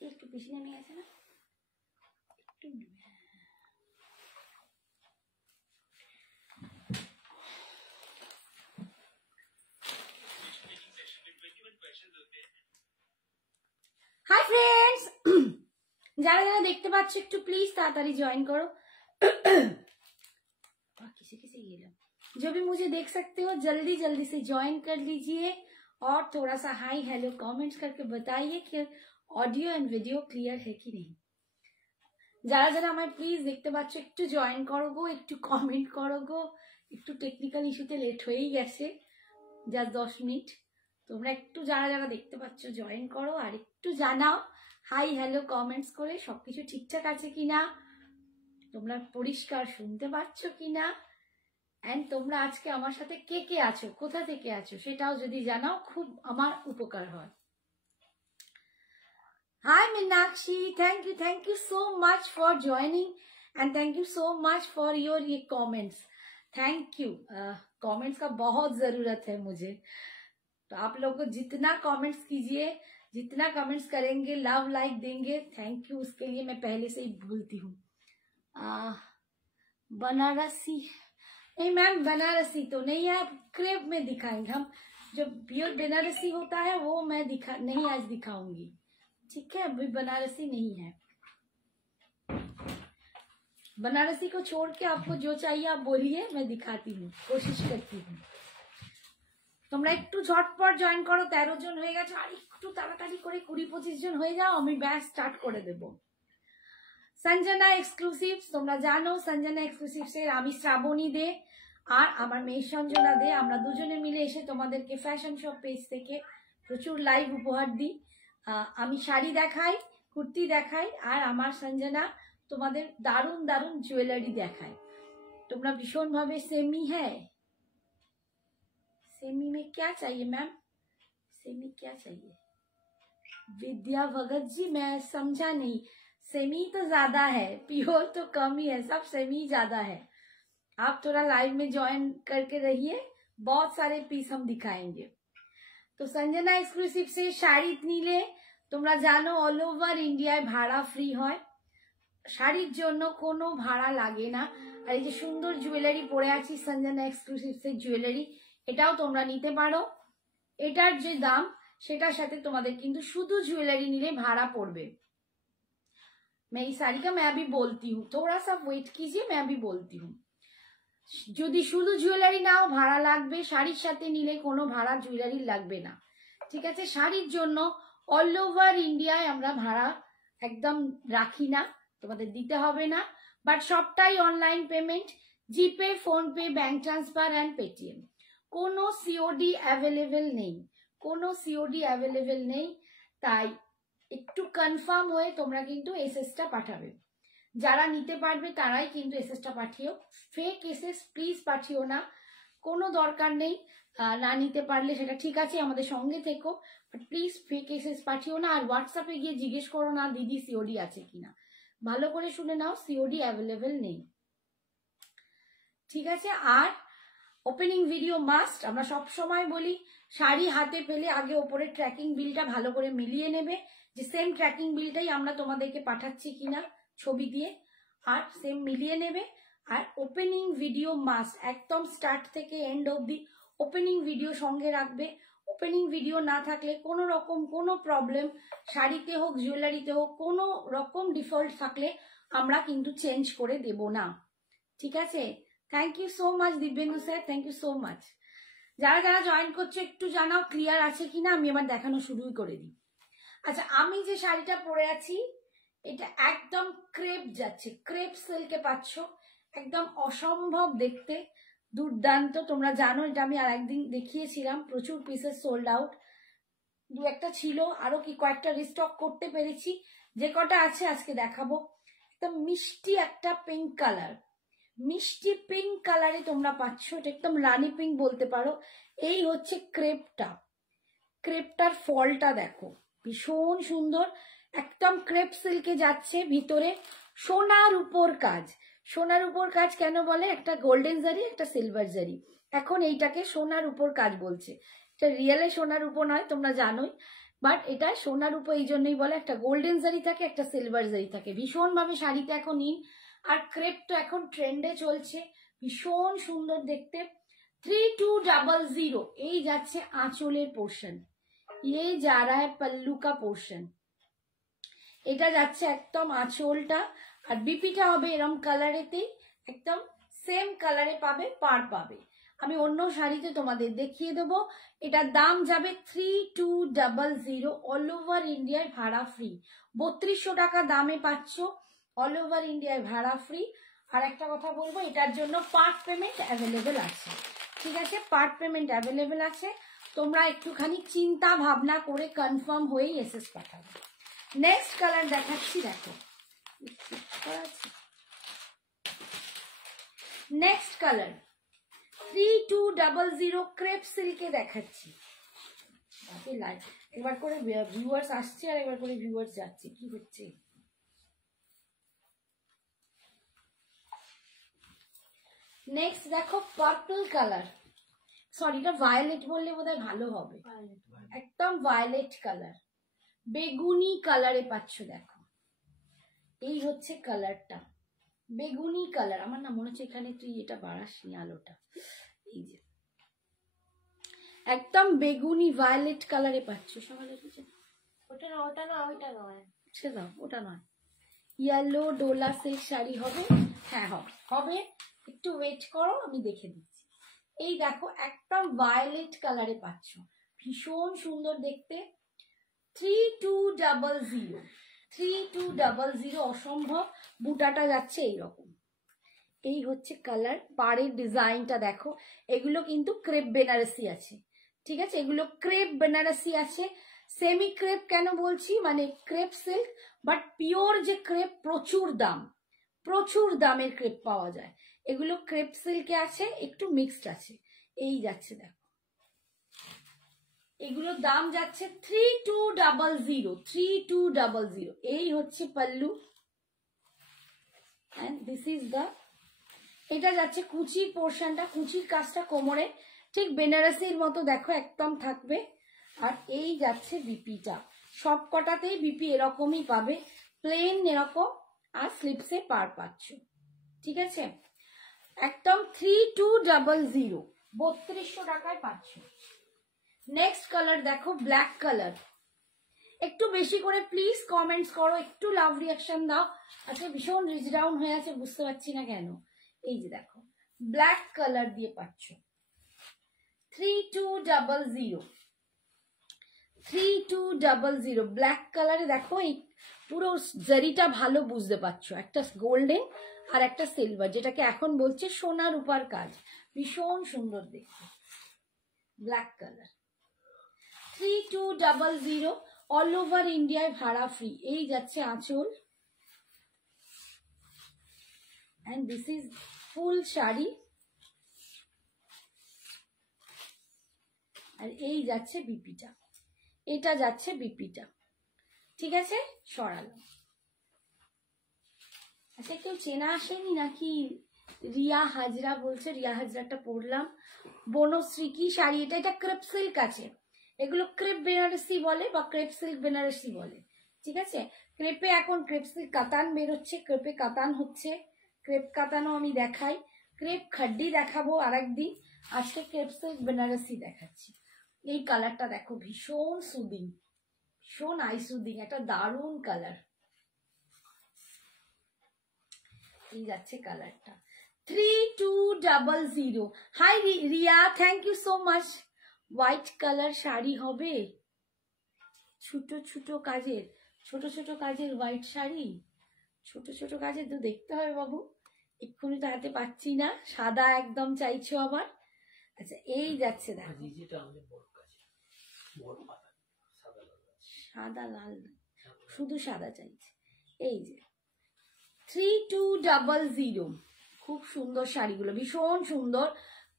একটু বেশি নেমে গেছে না, একটু हाय फ्रेंड्स, যারা যারা দেখতে পাচ্ছ একটু प्लीज ताड़ाताड़ी ज्वाइन करो। किसी किसी ये लो, जो भी मुझे देख सकते हो जल्दी जल्दी से ज्वाइन कर लीजिए और थोड़ा सा हाई हेलो कमेंट्स करके बताइए कि ऑडियो एंड वीडियो क्लियर है कि नहीं। যারা যারা আমায় প্লিজ দেখতে পাচ্ছ একটু জয়েন করো গো, একটু কমেন্ট করো গো। একটু টেকনিক্যাল ইস্যুতে লেট হয়েই গেছে, জাস্ট 10 মিনিট। তোমরা একটু যারা যারা দেখতে পাচ্ছ জয়েন করো আর একটু জানাও হাই হ্যালো কমেন্টস করে সবকিছু ঠিকঠাক আছে কিনা, তোমরা পরিষ্কার শুনতে পাচ্ছ কিনা, এন্ড তোমরা আজকে আমার সাথে কে কে আছো, কোথা থেকে আছো সেটাও যদি জানাও খুব আমার উপকার হয়। Hi Meenakshi, thank you so much for joining and thank you so much for your ये comments. Thank you. Comments का बहुत जरूरत है मुझे, तो आप लोगों को जितना comments कीजिए, जितना comments करेंगे, लव लाइक देंगे, थैंक यू, उसके लिए मैं पहले से ही भूलती हूँ। बनारसी नहीं मैम, बनारसी तो नहीं है, क्रेप में दिखाएंगे हम। जो प्योर बनारसी होता है वो मैं नहीं आज दिखाऊंगी, ठीक है। अभी बनारसी नहीं है, बनारसी को छोड़ के आपको जो चाहिए आप बोलिए, मैं दिखाती हूँ, कोशिश करती हूँ। তোমরা একটু ঝটপট জয়েন করো, 13 জন হয়ে গেছে, আর একটু তাড়াতাড়ি করে 20-25 জন হয়ে যাও, আমি ব্যাচ স্টার্ট করে দেব। সঞ্জনা এক্সক্লুসিভস, তোমরা জানো সঞ্জনা এক্সক্লুসিভস এর আমি শ্রাবণী দে আর আমার মেয়ে সঞ্জনা দে, আমরা দুজনে মিলে এসে তোমাদেরকে ফ্যাশন শপ পেজ থেকে প্রচুর লাইভ উপহার দিই। আমি শাড়ি দেখাই, কুর্তি দেখাই, আর আমার সঞ্জনা তোমাদের দারুণ দারুণ জুয়েলারি দেখায়। তোমরা ভীষণ ভাবে सेमी है, सेमी में क्या चाहिए मैम, सेमी क्या चाहिए विद्या भगत जी, मैं समझा नहीं। सेमी तो ज्यादा है, प्योर तो कम ही है, सब सेमी ज्यादा है। आप थोड़ा लाइव में ज्वाइन करके रहिए, बहुत सारे पीस हम दिखाएंगे। तो संजना एक्सक्लूसिव से শাড়ি নিলে তোমরা জানো অল ওভার ইন্ডিয়ায় ভাড়া ফ্রি হয়, শাড়ির জন্য কোনো ভাড়া লাগে না। আর এই যে সুন্দর জুয়েলারি পরে আছি সঞ্জনা এক্সক্লুসিভস এর জুয়েলারি, এটাও তোমরা নিতে পারো। এটার যে দাম সেটার সাথে তোমাদের কিন্তু শুধু জুয়েলারি নিলে ভাড়া পড়বে। मैं इस साड़ी का मैं अभी बोलती हूँ, थोड़ा सा वेट कीजिए, मैं अभी बोलती हूँ। যদি শুধু জুয়েলারি নাও ভাড়া লাগবে, শাড়ির সাথে নিলে কোনো ভাড়া জুয়েলারি লাগবে না, ঠিক আছে। শাড়ির জন্য অল ওভার ইন্ডিয়ায় আমরা ভাড়া একদম রাখি না, তোমাদের দিতে হবে না, বাট সবটাই online payment, GPay, PhonePe, bank transfer and Paytm. কোনো সিওডি অ্যাভেলেবেল নেই, কোনো সিওডি অ্যাভেলেবেল নেই, তাই একটু কনফার্ম হয়ে তোমরা কিন্তু এসএসটা পাঠাবে। যারা নিতে পারবে তারাই কিন্তু এসএসটা পাঠিও, ফেক এসএস প্লিজ পাঠিও না, কোনো দরকার নেই। না নিতে পারলে সেটা ঠিক আছে, আমাদের সঙ্গে থেকো, বাট প্লিজ ফেক এসএস পাঠিও না। আর হোয়াটসঅ্যাপে গিয়ে জিজ্ঞেস করো না দিদি সিওডি আছে কিনা, ভালো করে শুনে নাও, সিওডি অ্যাভেলেবেল নেই, ঠিক আছে। আর ওপেনিং ভিডিও মাস্ট, আমরা সব সময় বলি শাড়ি হাতে পেলে আগে ওপরে ট্র্যাকিং বিলটা ভালো করে মিলিয়ে নেবে, যে সেম ট্র্যাকিং বিলটাই আমরা তোমাদেরকে পাঠাচ্ছি কিনা ছবি দিয়ে, আর সেম মিলিয়ে নেবে। আর ওপেনিং ভিডিও মাস্ট, একদম স্টার্ট থেকে এন্ড অবধি ওপেনিং ভিডিও সঙ্গে রাখবে। ওপেনিং ভিডিও না থাকলে কোনো রকম কোনো প্রবলেম, শাড়িতে হোক জুয়েলারিতে হোক, কোনো রকম ডিফল্ট থাকলে আমরা কিন্তু চেঞ্জ করে দেব না, ঠিক আছে। Thank you so much Dibyendu sir, thank you so much. যারা যারা জয়েন করছে একটু জানাও ক্লিয়ার আছে কিনা, আমি এবার দেখানো শুরুই করে দিই। আচ্ছা, আমি যে শাড়িটা পরে আছি এটা একদম ক্রেপ যাচ্ছে, ক্রেপ সিল্কে পাচ্ছ, একদম অসম্ভব দেখতে, দুর্দান্ত। তোমরা জানো এটা আমি আর একদিন দেখিয়েছিলাম, প্রচুর পিসেস সোল্ড আউট, দু একটা ছিল, আরো কি কয়েকটা রিস্টক করতে পেরেছি, যে কটা আছে আজকে দেখাবো। একদম মিষ্টি একটা পিঙ্ক কালার, মিষ্টি পিঙ্ক কালারে তোমরা পাচ্ছ, এটা একদম রানী পিঙ্ক বলতে পারো। এই হচ্ছে ক্রেপটা, ক্রেপটার ফলটা দেখো ভীষণ সুন্দর, একদম ক্রেপ সিল্কে যাচ্ছে, ভিতরে সোনার উপর কাজ। সোনার উপর কাজ কেন বলে, একটা গোল্ডেন জারি একটা সিলভার জারি, এখন এইটাকে সোনার উপর কাজ বলছে, এটা রিয়েলে সোনার উপর নয়, তোমরা জানোই। বাট এটা সোনার উপর এই জন্যই বলে, একটা গোল্ডেন জারি থাকে, একটা সিলভার জারি থাকে, ভীষণ ভাবে শাড়িতে এখন ইন। আর ক্রেপ তো এখন ট্রেন্ডে চলছে, ভীষণ সুন্দর দেখতে। 3200 এই যাচ্ছে আঁচলের পোর্শন, ये जा रहा है पल्लू का पोर्शन, এটা যাচ্ছে একদম আঁচলটা। আর বিপিটা হবে এরম কালারেতেই, একদম সেম কালারে পাবে, পার পাবে। আমি অন্য শাড়িতে তোমাদের দেখিয়ে দেবো। এটার দাম যাবে 3200, অল ওভার ইন্ডিয়ায় ভাড়া ফ্রি। 3200 টাকা দামে পাচ্ছ, অল ওভার ইন্ডিয়ায় ভাড়া ফ্রি। আর একটা কথা বলবো, এটার জন্য পার্ট পেমেন্ট অ্যাভেলেবেল আছে, ঠিক আছে? পার্ট পেমেন্ট অ্যাভেলেবেল আছে, তোমরা একটুখানি চিন্তা ভাবনা করে কনফার্ম হয়েই এসএস পাঠাবে। নেক্সট কালার দেখাচ্ছি, দেখো নেক্সট কালার 3200 ক্রেপ সিল্কে দেখাচ্ছি। একবার করে ভিউয়ার্স আসছে আর একবার করে ভিউয়ার্স যাচ্ছে, কি হচ্ছে? নেক্সট দেখো পার্পল কালার, সরি এটা ভায়োলেট বললে বোধহয় ভালো হবে, একদম ভায়োলেট কালার, বেগুনি কালারে পাচ্ছ। দেখো এই হচ্ছে কালারটা, বেগুনি কালার। আমার না মনে হচ্ছে এখানে তুই এটা বাড়াসনি আলোটা, এই যে একদম বেগুনি ভায়োলেট কালারে পাচ্ছ। সকালে ওটা না, ওটা না, ওইটা নয়, সে দাও, ওটা নয়। ইয়েলো ডোলা সিল্ক শাড়ি হবে, হ্যাঁ হবে, একটু ওয়েট করো আমি দেখে দিচ্ছি। এই দেখো একদম ভায়োলেট কালারে পাচ্ছ, ভীষণ সুন্দর দেখতে। 3200 অসম্ভব। বুটাটা যাচ্ছে এইরকম, এই হচ্ছে কালার। পাড়ের ডিজাইনটা দেখো, এগুলো কিন্তু ক্রেপ বেনারসি আছে, ঠিক আছে? এগুলো ক্রেপ বেনারসি আছে। সেমি ক্রেপ কেন বলছি, মানে ক্রেপ সিল্ক বাট পিওর যে ক্রেপ, প্রচুর দাম, প্রচুর দামের ক্রেপ পাওয়া যায়। এগুলো ক্রেপ সিল্কে আছে, একটু মিক্সড আছে। এই যাচ্ছে দেখো, এগুলো দাম যাচ্ছে 3200। এই হচ্ছে pallu, and this is the, এটা যাচ্ছে কুচির পোর্শনটা, কুচির কাজটা কোমরে ঠিক বেনারসির মতো দেখো একদম থাকবে। আর এই যাচ্ছে বিপিটা, সব কটাতেই বিপি এরকমই পাবে, প্লেন এরকম, আর স্লিপসে পার পাচ্ছ, ঠিক আছে? একদম 3200, 3200 টাকায় পাচ্ছ। নেক্সট কালার দেখো ব্ল্যাক কালার, একটু বেশি করে প্লিজ কমেন্টস করো, একটু লাভ রিয়াকশন দাও। আজকে ভীষণ রিচ ডাউন হয়ে আছে, বুঝতে পারছি না কেন। এই যে দেখো ব্ল্যাক কালার দিয়ে পাচ্ছ 3200 ব্ল্যাক কালারে। দেখো এই পুরো জারিটা ভালো বুঝতে পারছো, একটা গোল্ডেন আর একটা সিলভার, যেটাকে এখন বলছে সোনা রূপার কাজ, ভীষণ সুন্দর দেখতে। ব্ল্যাক কালার 3200, অল ওভার ইন্ডিয়ায় ভাড়া ফ্রি। এই যাচ্ছে আঁচল, and this is full sari, আর এই যাচ্ছে বিপিটা, এটা যাচ্ছে বিপিটা, ঠিক আছে? সরালাম। আচ্ছা কেউ চেনা আসেনি নাকি? রিয়া হাজরা বলছে, রিয়া হাজরাটা পড়লাম। বনশ্রী কি শাড়ি এটা? এটা ক্রেপ সিল্ক আছে, এগুলো ক্রেপ বেনারসি বলে বা ক্রেপ সিল্ক বেনারসি বলে, ঠিক আছে? ক্রেপে এখন ক্রেপ সিল্ক কাতান বেরোচ্ছে, ক্রেপে কাতান হচ্ছে, ক্রেপ কাতানও আমি দেখাই, ক্রেপ খাড্ডি দেখাবো আরেকদিন। আজকে ক্রেপ সিল্ক বেনারসি দেখাচ্ছি। এই কালারটা দেখো, ভীষণ সুদিং, ভীষণ আই সুদিং, একটা দারুণ কালার। এই যাচ্ছে কালারটা 3200। Hi Riya, thank you so much. White colour sari হবে, ছোট ছোট কাজের, ছোট ছোট কাজের হোয়াইট শাড়ি, ছোট ছোট কাজের তো দেখতে হবে বাবু, এক্ষুনি তো হাতে পাচ্ছি না। সাদা একদম চাইছো আবার? আচ্ছা এই যাচ্ছে দেখো, সাদা লাল, শুধু সাদা চাইছে। এই যে 3200, খুব সুন্দর শাড়িগুলো, ভীষণ সুন্দর।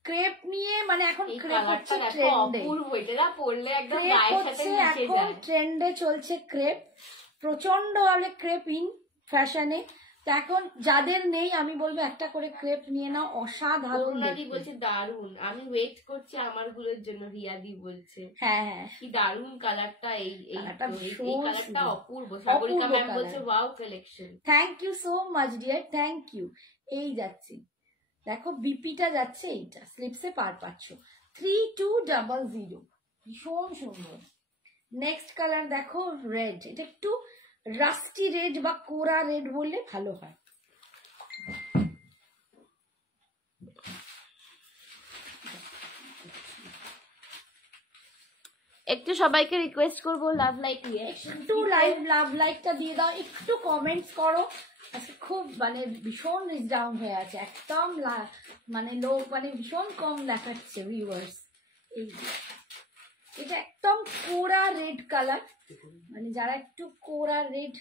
ক্রেপ নিয়ে মানে এখন ক্রেপ হচ্ছে ট্রেন্ডে, এখন ট্রেন্ডে চলছে ক্রেপ, প্রচন্ড ভাবে ক্রেপ ইন ফ্যাশনে। তো তা এখন যাদের নেই আমি বলবো একটা করে ক্রেপ নিয়ে নাও, অসাধারণ অরুণাদি বলছে দারুন, আমি ওয়েট করছি আমার গুলোর জন্য। রিয়াদি বলছে হ্যাঁ হ্যাঁ কি দারুন কালারটা, এই কালারটা অপূর্ব। অপূর্ব সাগরিকা ম্যাম colour। বলছে wow collection. Thank you so much dear, thank you. এই যাচ্ছি দেখো, বিপিটা যাচ্ছে, এইটা স্লিপসে পার পাচ্ছ 3200, ভীষণ সুন্দর। নেক্সট কালার দেখো রেড, এটা একটু রাস্টি রেড বা কোরা রেড বললে ভালো হয়। একটু সবাইকে রিকোয়েস্ট করবো লাভ লাইক রিঅ্যাকশন, একটু লাভ লাইকটা দিয়ে দাও, একটু কমেন্টস করো। আজকে খুব মানে ভীষণ রিচ ডাউন হয়ে আছে, একদম মানে লোক মানে ভীষণ কম দেখাচ্ছে ভিউয়ার্স। এই এটা একদম কোরা রেড কালার, মানে যারা একটু কোরা red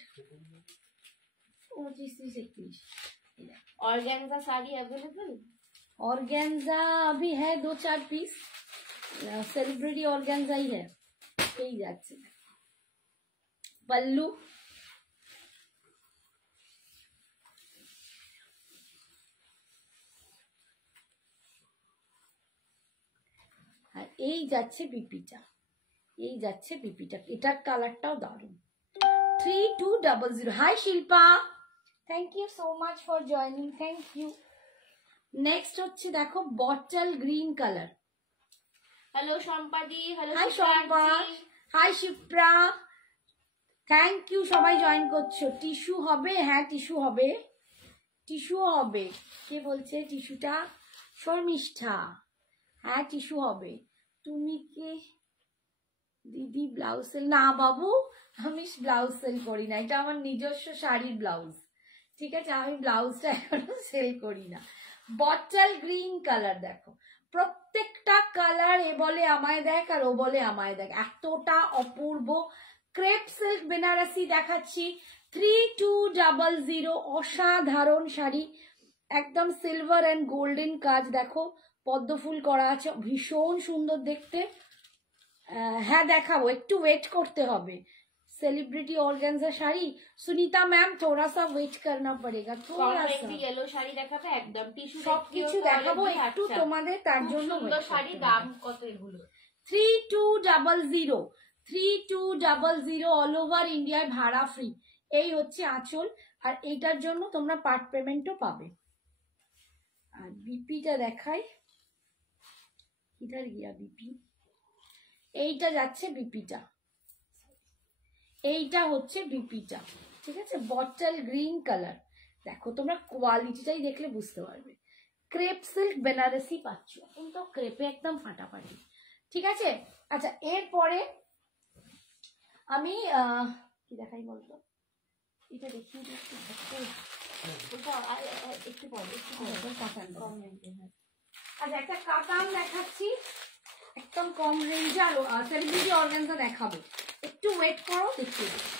25-30-31। Organza sari available? Organza अभी है 2-4 पीस, सेलिब्रिटी ऑर्गेन्जा ही है। এই যাচ্ছে পল্লু, আর এই যাচ্ছে বিপিটা, এই যাচ্ছে বিপিটা, এটার কালারটাও দারুণ। 3200। Hi Shilpa, thank you so much for joining, thank you. Next হচ্ছে দেখো bottle green colour. Hello Shampa di, hello hi Shampa, hi Shipra, thank you, সবাই জয়েন করছো। টিস্যু হবে? হ্যাঁ টিস্যু হবে, টিস্যু হবে। কে বলছে টিস্যুটা? শর্মিষ্ঠা, হ্যাঁ টিস্যু হবে। তুমি কে দিদি ব্লাউজ সেল? না বাবু, আমি ব্লাউজ সেল করি না, এটা আমার নিজস্ব শাড়ির ব্লাউজ, ঠিক আছে? আমি ব্লাউজটা এখনো সেল করি না। বটল গ্রিন কালার দেখো, প্রত্যেকটা কালার এ বলে আমায় দেখ আর ও বলে আমায় দেখ, এতটা অপূর্ব। ক্রেপ সিল্ক বেনারসি দেখাচ্ছি 3200, অসাধারণ শাড়ি, একদম সিলভার এন্ড গোল্ডেন কাজ, দেখো পদ্ম ফুল করা আছে, ভীষণ সুন্দর দেখতে। হ্যাঁ দেখাবো, একটু ওয়েট করতে হবে। Celebrity organza sari, Sunita ma'am थोड़ा सा वेट करना पड़ेगा, थोड़ा सा। येलो শাড়ি দেখাবে, একদম টিস্যু সবকিছু দেখাবো একটু তোমাদের, তার জন্য সুন্দর শাড়ি। দাম কত এগুলো? 3200, 3200 অল ওভার ইন্ডিয়ায় ভাড়া ফ্রি। এই হচ্ছে আঁচল, আর এইটার জন্য তোমরা পার্ট পেমেন্টও পাবে। আর বিপিটা দেখাই, কিধার গিয়া বিপি, এইটা যাচ্ছে বিপিটা, এইটা হচ্ছে বিপিটা, ঠিক আছে? বটল গ্রিন কালার, দেখো তোমরা কোয়ালিটিটাই দেখলে বুঝতে পারবে। ক্রেপ সিল্ক বেনারসি পাচ্ছ, এখন তো ক্রেপে একদম ফাটাফাটি, ঠিক আছে? আচ্ছা এরপরে আমি কি দেখাই বলতো, এটা দেখিয়ে দিচ্ছি একটু পরে, আচ্ছা একটা কাতান দেখাচ্ছি একদম কম রেঞ্জে, আর সেলিব্রিটি অর্গানজা দেখাবো, একটু ওয়েট করো, দেখিয়ে দিচ্ছি।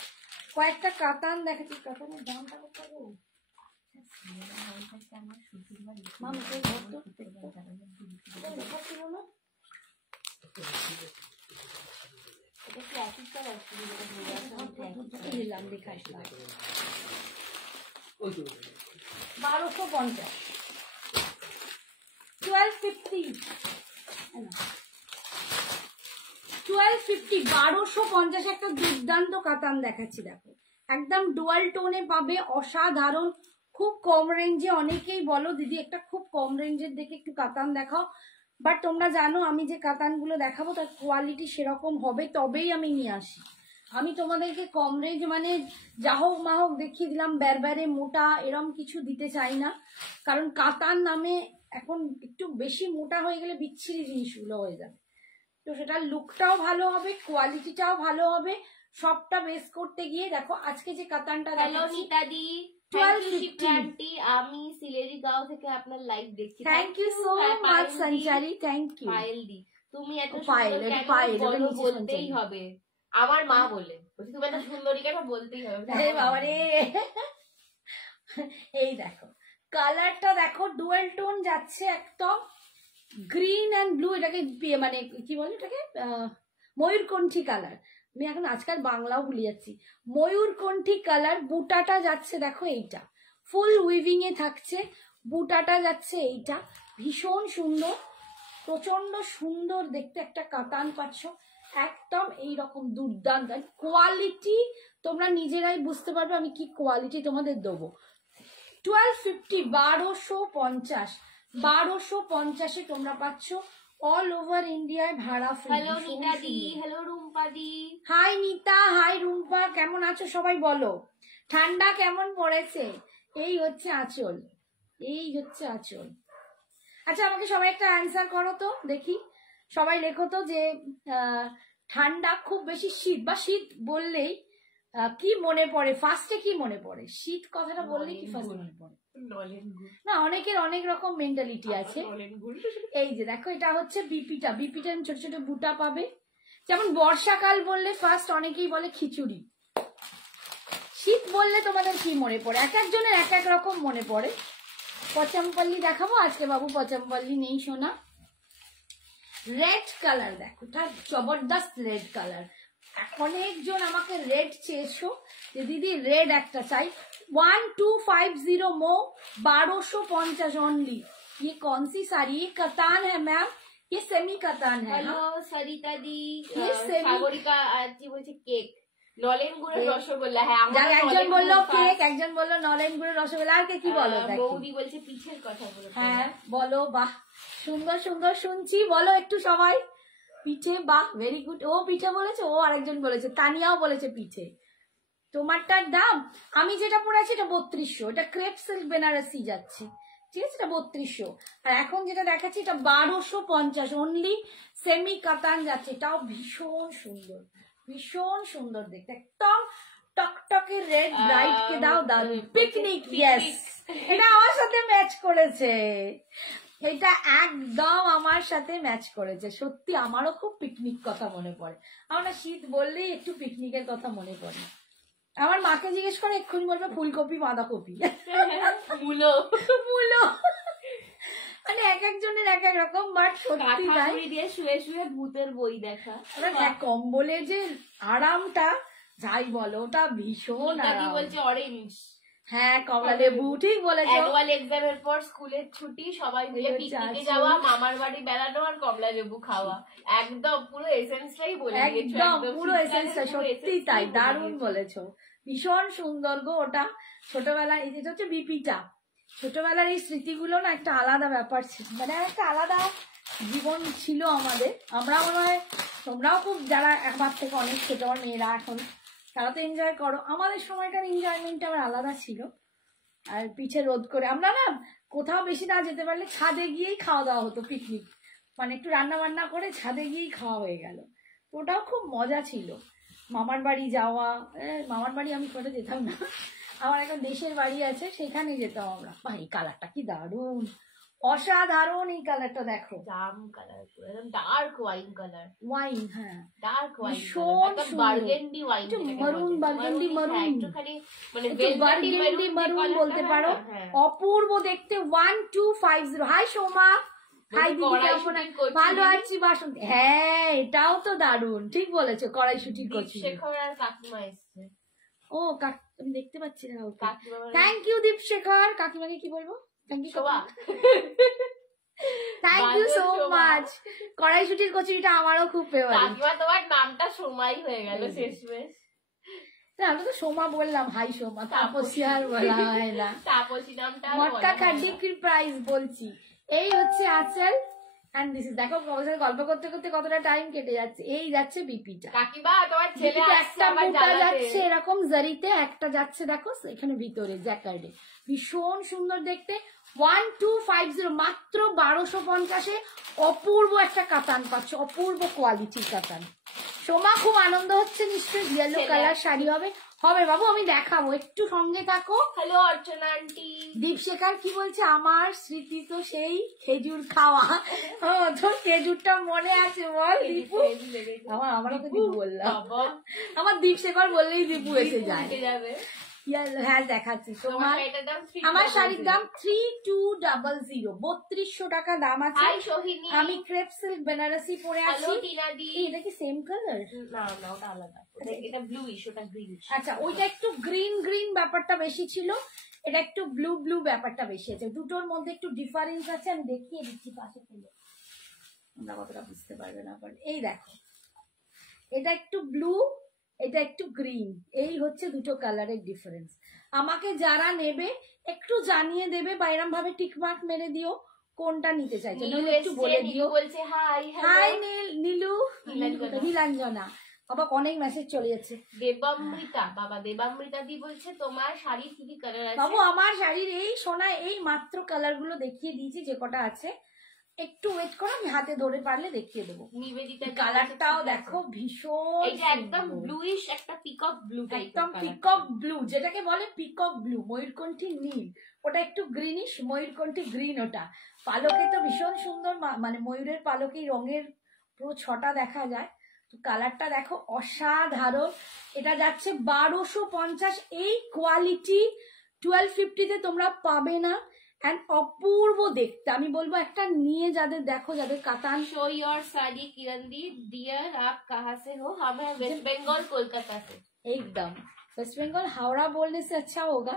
কয়েকটা কাতান দেখাচ্ছি, কাতানের দামটা কত গো? দেখাইছিলাম 1250, 1250, 1250 একটা দুর্দান্ত কাতান দেখাচ্ছি, দেখো একদম ডুয়াল টোনে পাবে, অসাধারণ, খুব কম রেঞ্জে। অনেকেই বলো দিদি একটা খুব কম রেঞ্জের দেখে একটু কাতান দেখাও, বাট তোমরা জানো আমি যে কাতানগুলো দেখাবো তার কোয়ালিটি সেরকম হবে, তবেই আমি নিয়ে আসি। আমি তোমাদেরকে কম রেঞ্জ মানে যা হোক মা হোক দেখিয়ে দিলাম, ব্যারব্যারে মোটা এরম কিছু দিতে চাই না, কারণ কাতান নামে এখন একটু বেশি মোটা হয়ে গেলে বিচ্ছিরি জিনিসগুলো হয়ে যাবে। তো সেটা লুকটাও ভালো হবে, কোয়ালিটিটাও ভালো হবে, সবটা বেস করতে গিয়ে দেখো আজকে যে কাতানটা দেখাচ্ছি 1250। আমি সিলেরিগাঁও থেকে আপনার লাইভ দেখছি। Thank you so much Sanchari, thank you. Payel দি, তুমি এত পায়েল, সুন্দর এটা কেন পায়েল, বলো, এটা বলতেই হবে। আমার মা বলে তুমি এত সুন্দরী কেন, বলতেই হবে। আরে বাবা রে, এই দেখো কালারটা দেখো, ডুয়েল টোন যাচ্ছে একদম গ্রিন এন্ড ব্লু, এটাকে মানে কি বলে এটাকে ময়ূরকণ্ঠী কালার, আমি এখন আজকাল বাংলাও ভুলে যাচ্ছি, ময়ূরকণ্ঠী কালার। বুটাটা যাচ্ছে দেখো এইটা ফুল উইভিং এ থাকছে, বুটাটা যাচ্ছে এইটা, ভীষণ সুন্দর, প্রচন্ড সুন্দর দেখতে একটা কাতান পাচ্ছ, একদম এইরকম দুর্দান্ত কোয়ালিটি। তোমরা নিজেরাই বুঝতে পারবে আমি কি কোয়ালিটি তোমাদের দেবো। 1250, 1250, 1250 তোমরা পাচ্ছ অল ওভার ইন্ডিয়ায় ভাড়া ফ্রি। হ্যালো নিতা দি, হ্যালো রুম্পা দি। হাই নিতা, হাই রুম্পা, কেমন আছো সবাই বলো? ঠান্ডা কেমন পড়েছে? এই হচ্ছে আঁচল, এই হচ্ছে আঁচল। আচ্ছা আমাকে সবাই একটা অ্যান্সার করো তো দেখি, সবাই লেখো তো যে ঠান্ডা খুব বেশি শীত বা শীত বললেই কি মনে পড়ে, ফার্স্টে কি মনে পড়ে? শীত কথাটা বললেই কি ফার্স্ট মনে পড়ে? না, অনেকের অনেক রকম মেন্টালিটি আছে। এই যে দেখো এটা হচ্ছে বিপিটা, বিপিটা ছোট ছোট বুটা পাবে। যেমন বর্ষাকাল বললে ফার্স্ট অনেকেই বলে খিচুড়ি, শীত বললে তোমাদের কি মনে পড়ে? এক একজনের এক এক রকম মনে পড়ে। পচামপল্লি দেখাবো আজকে, বাবু পচামপল্লি নেই সোনা। রেড কালার দেখো, এটা জবরদস্ত রেড কালার। অনেকজন আমাকে রেড চেয়েছো যে দিদি রেড একটা চাই। 1250 মো, 1250 ओनली। ये कौन सी साड़ी? ये कतान है मैम, ये सेमी कतान है। হ্যালো সরিতা দি, ये सेमी। সাগরিকা কি বলছে কেক, নলেন গুড়ের রসগোল্লা। হ্যাঁ আমার একজন বললো কেক, একজন বললো নলেন গুড়ের রসগোল্লা, আর কে কি বলো? বৌদি বলছে পিঠের কথা বলো। হ্যাঁ বলো, বাহ সুন্দর সুন্দর শুনছি, বলো একটু সবাই। পিঠে, বাহ ভেরি গুড। ও পিঠে বলেছে, ও আরেকজন বলেছে, তানিয়াও বলেছে পিঠে। তোমারটার দাম, আমি যেটা পরে আছি এটা 3200, এটা ক্রেপ সিল্ক বেনারসি যাচ্ছে, ঠিক আছে, এটা 3200। আর এখন যেটা দেখাচ্ছি এটা 1250 অনলি, সেমি কাতান যাচ্ছে, এটাও ভীষণ সুন্দর, ভীষণ সুন্দর দেখতে, একদম টকটকে রেড ব্রাইট কে দাও দারুন। পিকনিক, ইয়েস, এটা আমার সাথে ম্যাচ করেছে, এটা একদম আমার সাথে ম্যাচ করেছে। সত্যি আমারও খুব পিকনিক কথা মনে পড়ে, আমরা শীত বললেই একটু পিকনিকের কথা মনে পড়ে। আমার মাকে জিজ্ঞেস করে এক্ষুনি বলবে ফুলকপি বাঁধাকপি, মূলো মূলো, মানে এক একজনের এক এক রকম। বাট সত্যি তাই, দিয়ে শুয়ে শুয়ে ভূতের বই দেখা, কম্বলের যে আরামটা যাই বলো, ওটা ভীষণ আরাম। বলছে অরেঞ্জ, হ্যাঁ কমলা লেবু, ঠিক বলেছো। অ্যানুয়াল এক্সামের পর স্কুলের ছুটি, সবাই মিলে পিকনিকে যাওয়া, মামার বাড়ি বেড়ানো আর কমলা লেবু খাওয়া, একদম পুরো এসেন্সটাই বলে দিয়েছো, একদম পুরো এসেন্সটা, সত্যি তাই, দারুণ বলেছো, ভীষণ সুন্দর গো ওটা। ছোটবেলায় এই যেটা হচ্ছে বিপিটা, ছোটবেলার এই স্মৃতিগুলো না একটা আলাদা ব্যাপার ছিল, মানে একটা আলাদা জীবন ছিল আমাদের। আমরা মনে হয় তোমরাও খুব, যারা আমার থেকে অনেক ছোট, আমার মেয়েরা এখন, তারা তো এনজয় করো, আমাদের সময়কার এনজয়মেন্ট আমার আলাদা ছিল। আর পিঠে রোদ করে আমরা না কোথাও বেশি না যেতে পারলে ছাদে গিয়েই খাওয়া দাওয়া হতো, পিকনিক মানে একটু রান্না বান্না করে ছাদে গিয়েই খাওয়া হয়ে গেল, ওটাও খুব মজা ছিল। মামার বাড়ি যাওয়া, মামার বাড়ি আমি কোথাও যেতাম না, আমার একটা দেশের বাড়ি আছে সেখানে যেতাম আমরা। এই কালারটা কি দারুণ, অসাধারণ, এই কালারটা দেখো, জাম কালার, একদম ডার্ক ওয়াইন কালার, ওয়াইন, হ্যাঁ ডার্ক ওয়াইন, ভীষণ বার্গেন্ডি ওয়াইন, মারুন, বার্গেন্ডি মারুন, একটুখানি মানে বার্গেন্ডি মারুন বলতে পারো, অপূর্ব দেখতে। 1250। হাই সোমা, হাই দিদি, কেমন ভালো আছি বাসন্তী, হ্যাঁ এটাও তো দারুণ, ঠিক বলেছো, কড়াইশুটি করছি। শেখর আর কাকিমা এসছে। ও আমি দেখতে পাচ্ছি না, থ্যাংক ইউ দীপশেখর। কাকিমাকে কি বলবো? Thank you, thank you so much. কড়াইশুটির কচুরিটা আমারও খুব ফেভারিট। কাকিমা তোমার নামটা সোমাই হয়ে গেল শেষমেশ। আমি তো সোমা বললাম, হাই সোমা, তাপসী আর বলা হয় না, তাপসী নামটা মটকা খাড্ডি কি প্রাইস বলছি। এই হচ্ছে আঁচল, এন্ড দিস ইজ, দেখো গল্প করতে করতে কতটা টাইম কেটে যাচ্ছে। এই যাচ্ছে বিপিটা, কাকিমা তোমার ছেলে একটা বুটা যাচ্ছে এরকম জারিতে, একটা যাচ্ছে দেখো এখানে ভিতরে জ্যাকার্ডে, ভীষণ সুন্দর দেখতে। 1250, মাত্র 1250-এ অপূর্ব একটা কাতান পাচ্ছ, অপূর্ব কোয়ালিটির কাতান। সোমা খুব আনন্দ হচ্ছে নিশ্চয়ই, ইয়েলো কালার শাড়ি হবে, হবে বাবু, আমি দেখাবো, একটু সঙ্গে থাকো। হ্যালো অর্চনা আন্টি। দীপশেখর কি বলছে, আমার স্মৃতি তো সেই খেজুর খাওয়া, তোর খেজুরটা মনে আছে বল দীপু? আমারও তো দীপু বললাম, আমার দীপশেখর বললেই দীপু এসে যায়। হ্যাঁ দেখাচ্ছি তোমার। এটার দাম আমার শাড়ির দাম 3200, 3200 টাকা দাম আছে। হাই সোহিনী, আমি ক্রেপ সিল্ক বেনারসি পরে আছি। হ্যালো টিনাদি। এটা কি সেম কালার? না না, ওটা আলাদা, এটা ব্লুইশ, ওটা গ্রিনিশ। আচ্ছা, ওইটা একটু গ্রিন গ্রিন ব্যাপারটা বেশি ছিল, এটা একটু ব্লু ব্লু ব্যাপারটা বেশি আছে। দুটোর মধ্যে একটু ডিফারেন্স আছে, আমি দেখিয়ে দিচ্ছি পাশে ফেলে, তোমরা কতটা বুঝতে পারবে না। এই দেখো, এটা একটু ব্লু, এটা একটু গ্রিন, এই হচ্ছে দুটো কালারের ডিফারেন্স। আমাকে যারা নেবে একটু জানিয়ে দেবে, বা এরম ভাবে টিকমার্ক মেরে দিও কোনটা নিতে চাইছো, নইলে একটু বলে দিও। বলছে হাই হাই নীলু, নীলাঞ্জনা, বাবা অনেক মেসেজ চলে যাচ্ছে। দেবামৃতা, বাবা দেবামৃতা দি বলছে তোমার শাড়ি কি কি কালার আছে? বাবু আমার শাড়ির এই সোনা এই মাত্র কালার গুলো দেখিয়ে দিয়েছি, যে কটা আছে। একটু ওয়েট করো, আমি হাতে ধরে পারলে দেখিয়ে দেবো। নিবেদিতা কালারটাও দেখো ভীষণ, এটা একদম ব্লুইশ, একটা পিকক ব্লু, একদম পিকক ব্লু, যেটাকে বলে পিকক ব্লু। ময়ূরকণ্ঠী নীল, ওটা একটু গ্রিনিশ, ময়ূরকণ্ঠী গ্রিন। ওটা পালকে তো ভীষণ সুন্দর, মানে ময়ূরের পালকে রঙের পুরো ছটা দেখা যায়। তো কালারটা দেখো অসাধারণ। এটা যাচ্ছে 1250। এই কোয়ালিটি 1250-তে তোমরা পাবে না। এন্ড অপূর্ব দেখতে, আমি বলবো একটা নিয়ে যাদের দেখো, যাদের কাতান। Show your sari Kiran di, dear आप कहाँ से हो? हम हैं वेस्ट बंगाल, कोलकाता से। एकदम वेस्ट बंगाल, हावड़ा बोलने से अच्छा होगा।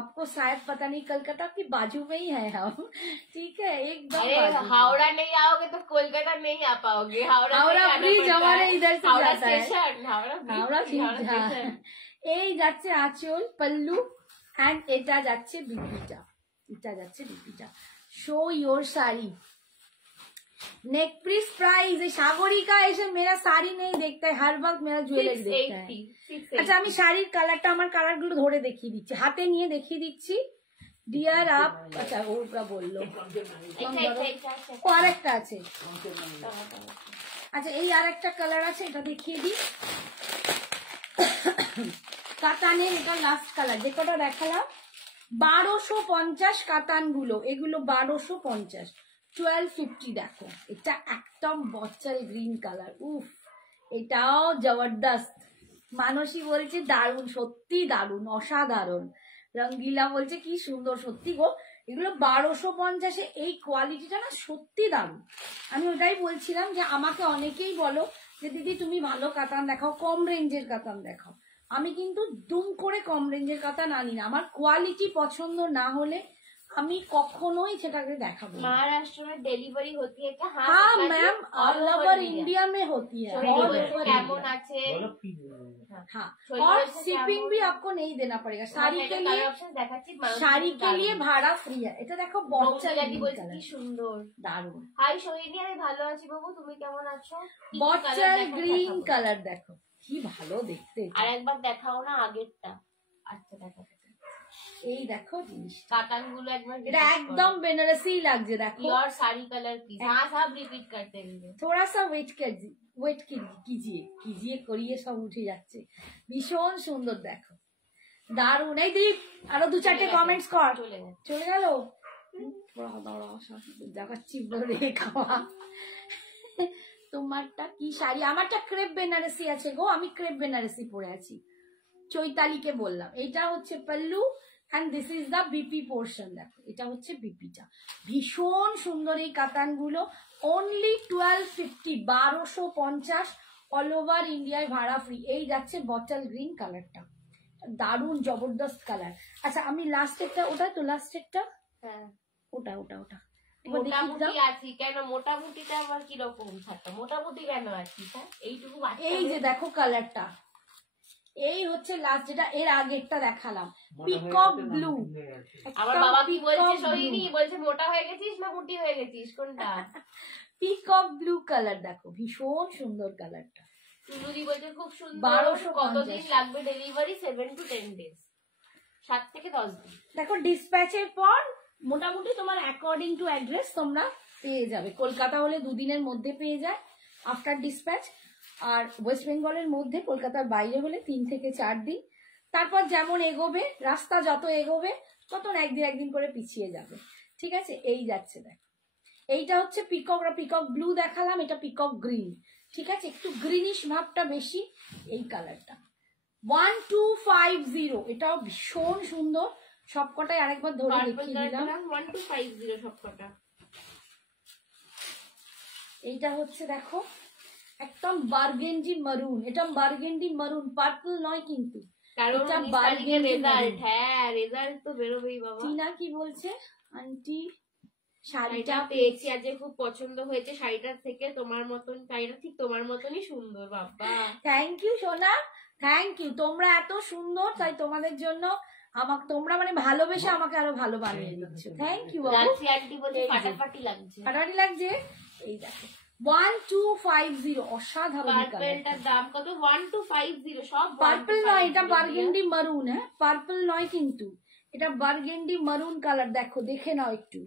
आपको शायद पता नहीं, कलकत्ता की बाजू में ही है हम, ठीक है एकदम। अरे हावड़ा नहीं आओगे तो कोलकाता नहीं आ पाओगे। हावड़ा ब्रिज हमारे इधर से जाता है, हावड़ा ब्रिज। এই যাচ্ছে আঁচল, পল্লু, এন্ড এটা যাচ্ছে বিপিটা, এটা যাচ্ছে বিপিটা। Show your sari, neck piece price. Sagarika ऐसे मेरा साड़ी नहीं देखता है, हर वक्त मेरा ज्वेलरी देखता है। আচ্ছা, আমি শাড়ির কালারটা, আমার কালার গুলো ধরে দেখিয়ে দিচ্ছি, হাতে নিয়ে দেখিয়ে দিচ্ছি। ডিয়ার আপ, আচ্ছা ওটা বললো, ও আরেকটা আছে। আচ্ছা, এই আরেকটা কালার আছে, এটা দেখিয়ে দিই। কাতানের এটা লাস্ট কালার, যে কটা দেখালাম 1250 কাতান গুলো, এগুলো 1250, 1250। দেখো এটা একদম বচল গ্রিন কালার, উফ এটাও জবরদস্ত। মানসী বলছে দারুণ, সত্যি দারুণ, অসাধারণ। রঙ্গিলা বলছে কি সুন্দর, সত্যি গো। এগুলো 1250-এ এই কোয়ালিটিটা না সত্যি দারুণ। আমি ওটাই বলছিলাম যে আমাকে অনেকেই বলো যে দিদি তুমি ভালো কাতান দেখাও, কম রেঞ্জের কাতান দেখাও। আমি কিন্তু দুম করে কম রেঞ্জের কাতান আনি না, আমার কোয়ালিটি পছন্দ না হলে আমি কখনোই সেটাকে দেখাবো। महाराष्ट्र में डिलीवरी होती है क्या? हाँ मैम, ऑल ओवर इंडिया में होती है, केमन আছে। हाँ, और शिपिंग भी आपको नहीं देना पड़ेगा। साड़ी के लिए, শাড়ি के लिए ভাড়া ফ্রি है। এটা দেখো বচ্চা কি সুন্দর, দারুণ। হাই সোহিনী, আমি ভালো আছি বাবু, তুমি কেমন আছো? বচ্চা গ্রিন কালার দেখো কি ভালো দেখতে। আর একবার দেখাও না আগেরটা। আচ্ছা দেখো, এই দেখো জিনিস, কাতান গুলো একবার, এটা একদম বেনারসি লাগছে। দেখো योर साड़ी कलर प्लीज। हाँ सब रिपीट करते रहेंगे। थोड़ा सा ওয়েট कीजिए করিয়ে সব উঠে যাচ্ছে, ভীষণ সুন্দর দেখো, দারুণ। এই দীপ আরো দু চারটে কমেন্টস কর। চলে গেল, দেখাচ্ছি বলে খাওয়া। তোমারটা কি শাড়ি? আমারটা ক্রেপ বেনারসি আছে গো, আমি ক্রেপ বেনারসি পরে আছি। চৈতালিকে বললাম এইটা হচ্ছে pallu, and this is the BP portion. দেখো এটা হচ্ছে বিপিটা, ভীষণ সুন্দর এই কাতান গুলো। অনলি 1250, 1250, অল ওভার ইন্ডিয়ায় ভাড়া ফ্রি। এই যাচ্ছে বটল গ্রিন কালারটা, দারুণ জবরদস্ত কালার। আচ্ছা আমি লাস্টেরটা, ওটা তো লাস্টেরটা, হ্যাঁ ওটা ওটা ওটা মোটামুটি আছি কেন? মোটামুটিটা আবার কিরকম থাকে? মোটামুটি কেন আছি? এইটুকু এই যে দেখো কালারটা, এই হচ্ছে লাস্ট, যেটা এর আগেরটা দেখালাম পিকক ব্লু। আমার বাবা কি বলছে সোহিনী, বলছে মোটা হয়ে গেছিস না মোটি হয়ে গেছিস, কোনটা? পিকক ব্লু কালার দেখো, ভীষণ সুন্দর কালারটা। টুলুদি বলছে খুব সুন্দর। 1250। কতদিন লাগবে ডেলিভারি? 7 to 10 days, 7 থেকে 10 দিন। দেখো ডিসপ্যাচের পর মোটামুটি তোমার অ্যাকর্ডিং টু অ্যাড্রেস তোমরা পেয়ে যাবে। কলকাতা হলে 2 দিনের মধ্যে পেয়ে যায় আফটার ডিসপ্যাচ, আর ওয়েস্ট বেঙ্গলের মধ্যে, কলকাতার বাইরে হলে 3 থেকে 4 দিন। তারপর যেমন এগোবে, রাস্তা যত এগোবে তখন একদিন করে পিছিয়ে যাবে, ঠিক আছে। এই যাচ্ছে দেখো, এইটা হচ্ছে পিকক ব্লু দেখালাম, এটা পিকক গ্রিন, ঠিক আছে, একটু গ্রিনিশ ভাবটা বেশি এই কালারটা। 1250, এটাও ভীষণ সুন্দর। সবকটাই আরেকবার ধরে দেখিয়ে দিলাম। 1250 সবকটা। এইটা হচ্ছে দেখো একদম বার্গেন্ডি মারুন, এটা বার্গেন্ডি মারুন, পার্পল নয় কিন্তু, এটা বার্গেন্ডি রেজাল্ট। হ্যাঁ রেজাল্ট তো বেরোবেই বাবা। টিনা কি বলছে? আন্টি শাড়িটা পেয়েছি আজ, খুব পছন্দ হয়েছে শাড়িটার থেকে, তোমার মতন, শাড়িটা ঠিক তোমার মতনই সুন্দর বাবা। থ্যাংক ইউ সোনা, থ্যাংক ইউ। তোমরা এত সুন্দর, তাই তোমাদের জন্য আমাকে, তোমরা মানে ভালোবেসে আমাকে আরো ভালো বানিয়ে দিচ্ছ। Thank you Babu. আন্টি বলছে ফাটাফাটি লাগছে, ফাটাফাটি লাগছে। এই দেখো 1250, অসাধারণ। পার্পলটার দাম কত? 1250। সব পার্পল নয়, এটা বার্গেন্ডি মারুন। হ্যাঁ পার্পল নয় কিন্তু, এটা বার্গেন্ডি মারুন কালার। দেখো দেখে নাও একটু,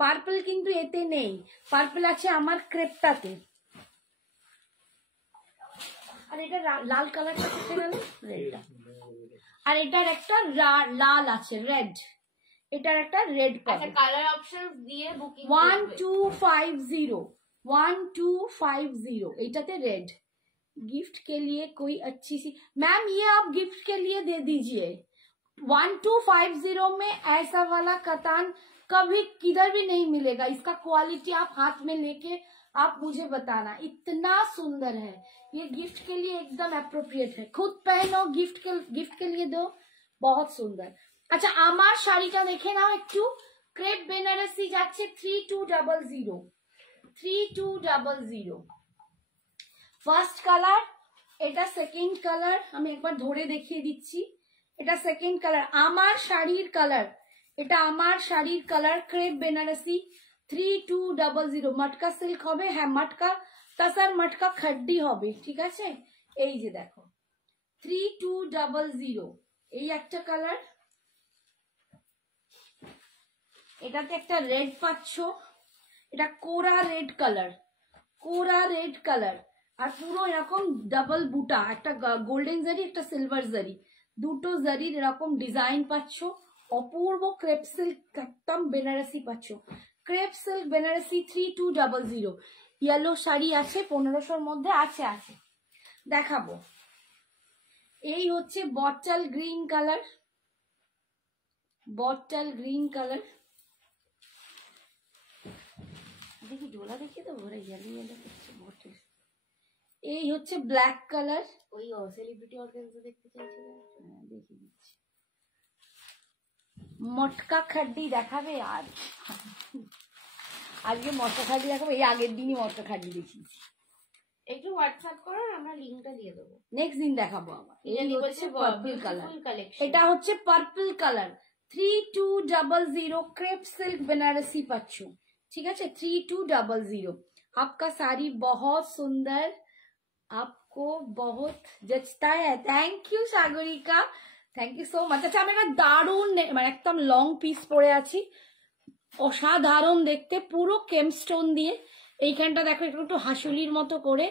পার্পল কিন্তু এতে নেই, পার্পল আছে আমার ক্রেপটাতে। আর এটা লাল কালারটা কোথায় গেল? রেডটা। আর এটার একটা লাল আছে, রেড, এটার একটা রেড পাবে। আচ্ছা কালার অপশনস দিয়ে বুকিং 1250, एटाते रेड। गिफ्ट के लिए कोई अच्छी सी, मैम ये आप गिफ्ट के लिए दे दीजिए। 1250 में ऐसा वाला कतान कभी किधर भी नहीं मिलेगा। इसका क्वालिटी आप हाथ में लेके आप मुझे बताना, इतना सुंदर है ये, गिफ्ट के लिए एकदम अप्रोप्रिएट है। खुद पहनो, गिफ्ट के लिए दो, बहुत सुंदर। अच्छा আমার শাড়িটা দেখে নাও একটু, ক্রেপ বেনারসি যাচ্ছে 3200। ফার্স্ট কালার, এটা সেকেন্ড কালার, আমি একবার ধরে দেখিয়ে দিচ্ছি। এটা সেকেন্ড কালার, আমার শাড়ির কালার, এটা আমার শাড়ির কালার, ক্রেপ বেনারসি 3200। মটকা সিল্ক হবে, হ্যাঁ মটকা তাসার মটকা খাড্ডি হবে, ঠিক আছে। এই যে দেখো 3200, এই একটা কালার। এটাতে একটা রেড পাচ্ছ, এটা কোরা রেড কালার, কোরা রেড কালার। আর পুরো এরকম ডাবল বুটা, একটা গোল্ডেন জারি একটা সিলভার জারি, দুটো জারির এরকম ডিজাইন পাচ্ছ। অপূর্ব ক্রেপ সিল্ক একদম বেনারসি পাচ্ছ, crepe silk Banarasi 3200। Yellow sari আছে 1500-র মধ্যে আছে, আছে দেখাবো। এই হচ্ছে bottle green colour, bottle green colour. দেখি ডোলা দেখি তো ভরে ইয়েলো ইয়েলো করছে বটল। এই হচ্ছে ব্ল্যাক কালার, ওই সেলিব্রিটি অর্গানজা দেখতে চাইছিলাম, দেখি দিচ্ছি। মটকা খাড্ডি দেখাবে আর আজকে মটকা খাড্ডি দেখাবো, এই আগের দিনই মটকা খাড্ডি দেখিয়েছি। একটু হোয়াটসঅ্যাপ করো, আমরা লিংকটা দিয়ে দেবো, নেক্সট দিন দেখাবো আবার। এই হচ্ছে পার্পল কালার, কালেকশন। এটা হচ্ছে purple colour 3200 crepe silk Banarasi পাচ্ছ, ঠিক আছে 3200। आपका साड़ी बहुत सुंदर, आपको बहुत जचता है। Thank you Sagarika, thank you so much. আচ্ছা আমি একটা দারুণ মানে একদম লং পিস পরে আছি, অসাধারণ দেখতে, পুরো কেমস্টোন দিয়ে। এইখানটা দেখো একটু হাসুলির মতো করে,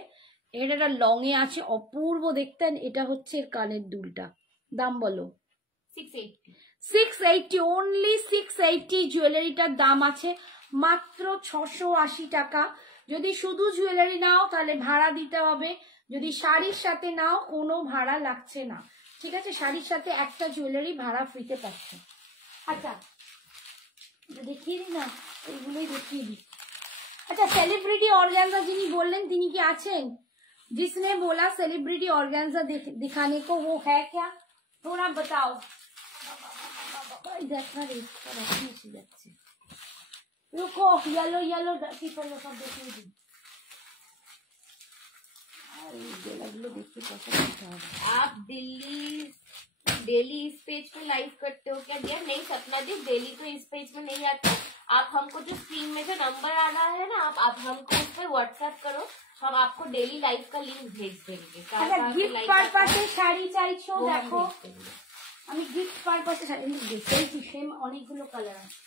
এটা একটা লং এ আছে, অপূর্ব দেখতে। এটা হচ্ছে এর কানের দুলটা, দাম বলো? 680, অনলি 680। জুয়েলারিটার দাম আছে মাত্র 680 টাকা। যদি শুধু জুয়েলারি নাও তাহলে ভাড়া দিতে হবে, যদি শাড়ির সাথে নাও কোনো ভাড়া লাগছে না, ঠিক আছে। শাড়ির সাথে একটা জুয়েলারি ভাড়া ফ্রিতে পাচ্ছে। আচ্ছা দেখিয়ে দিই না, এইগুলোই দেখিয়ে দিই। अच्छा सेलिब्रिटी ऑर्गेन्जा जिन्हें बोल रहे तिनी की आছেন? जिसने बोला सेलिब्रिटी ऑर्गेन्जा दिखाने को, वो है क्या? थोड़ा बताओ। रुको, येलो येलो पेपर सब देखिए दी। आप डेली इस पेज पे लाइव करते हो क्या? डियर नहीं सपना दी, डेली तो इस पेज पे नहीं आता। आप हमको जो स्क्रीन में जो नंबर आ रहा है ना, आप हमको उस पर व्हाट्सएप करो, हम आपको डेली लाइव का लिंक भेज देंगे। अच्छा गिफ्ट पारपासे শাড়ি চাইছো? দেখো আমি গিফট পারপাসে শাড়ি দেখেছি, সেম অনেকগুলো কালার আছে।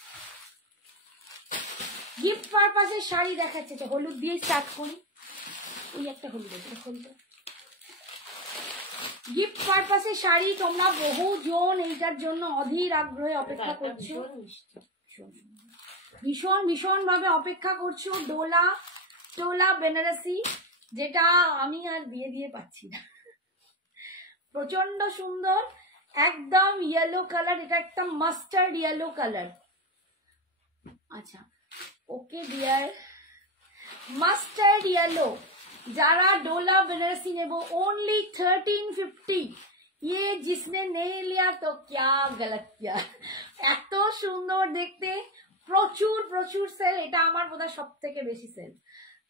গিফট পারপাসে শাড়ি দেখাচ্ছে, তো হলুদ দিয়ে স্টার্ট করি। এই একটা হলুদ আছে, হলুদ গিফট পারপাসে শাড়ি। তোমরা বহুজন এইটার জন্য অধীর আগ্রহে অপেক্ষা করছো, ভীষণ ভীষণ ভাবে অপেক্ষা করছো। ডোলা টোলা বেনারসি, যেটা আমি আর দিয়ে পাচ্ছি না, প্রচন্ড সুন্দর, একদম ইয়েলো কালার, এটা একটা মাস্টার্ড ইয়েলো কালার। আচ্ছা ওকে ডিয়ার, মাস্টার্ড ইয়েলো, যারা डोला बनारसी নেবো ओनली 1350। ये जिसने नहीं लिया तो क्या गलत किया। এত সুন্দর দেখতে, প্রচুর প্রচুর সেল, এটা আমার বোধহয় সব থেকে বেশি সেল।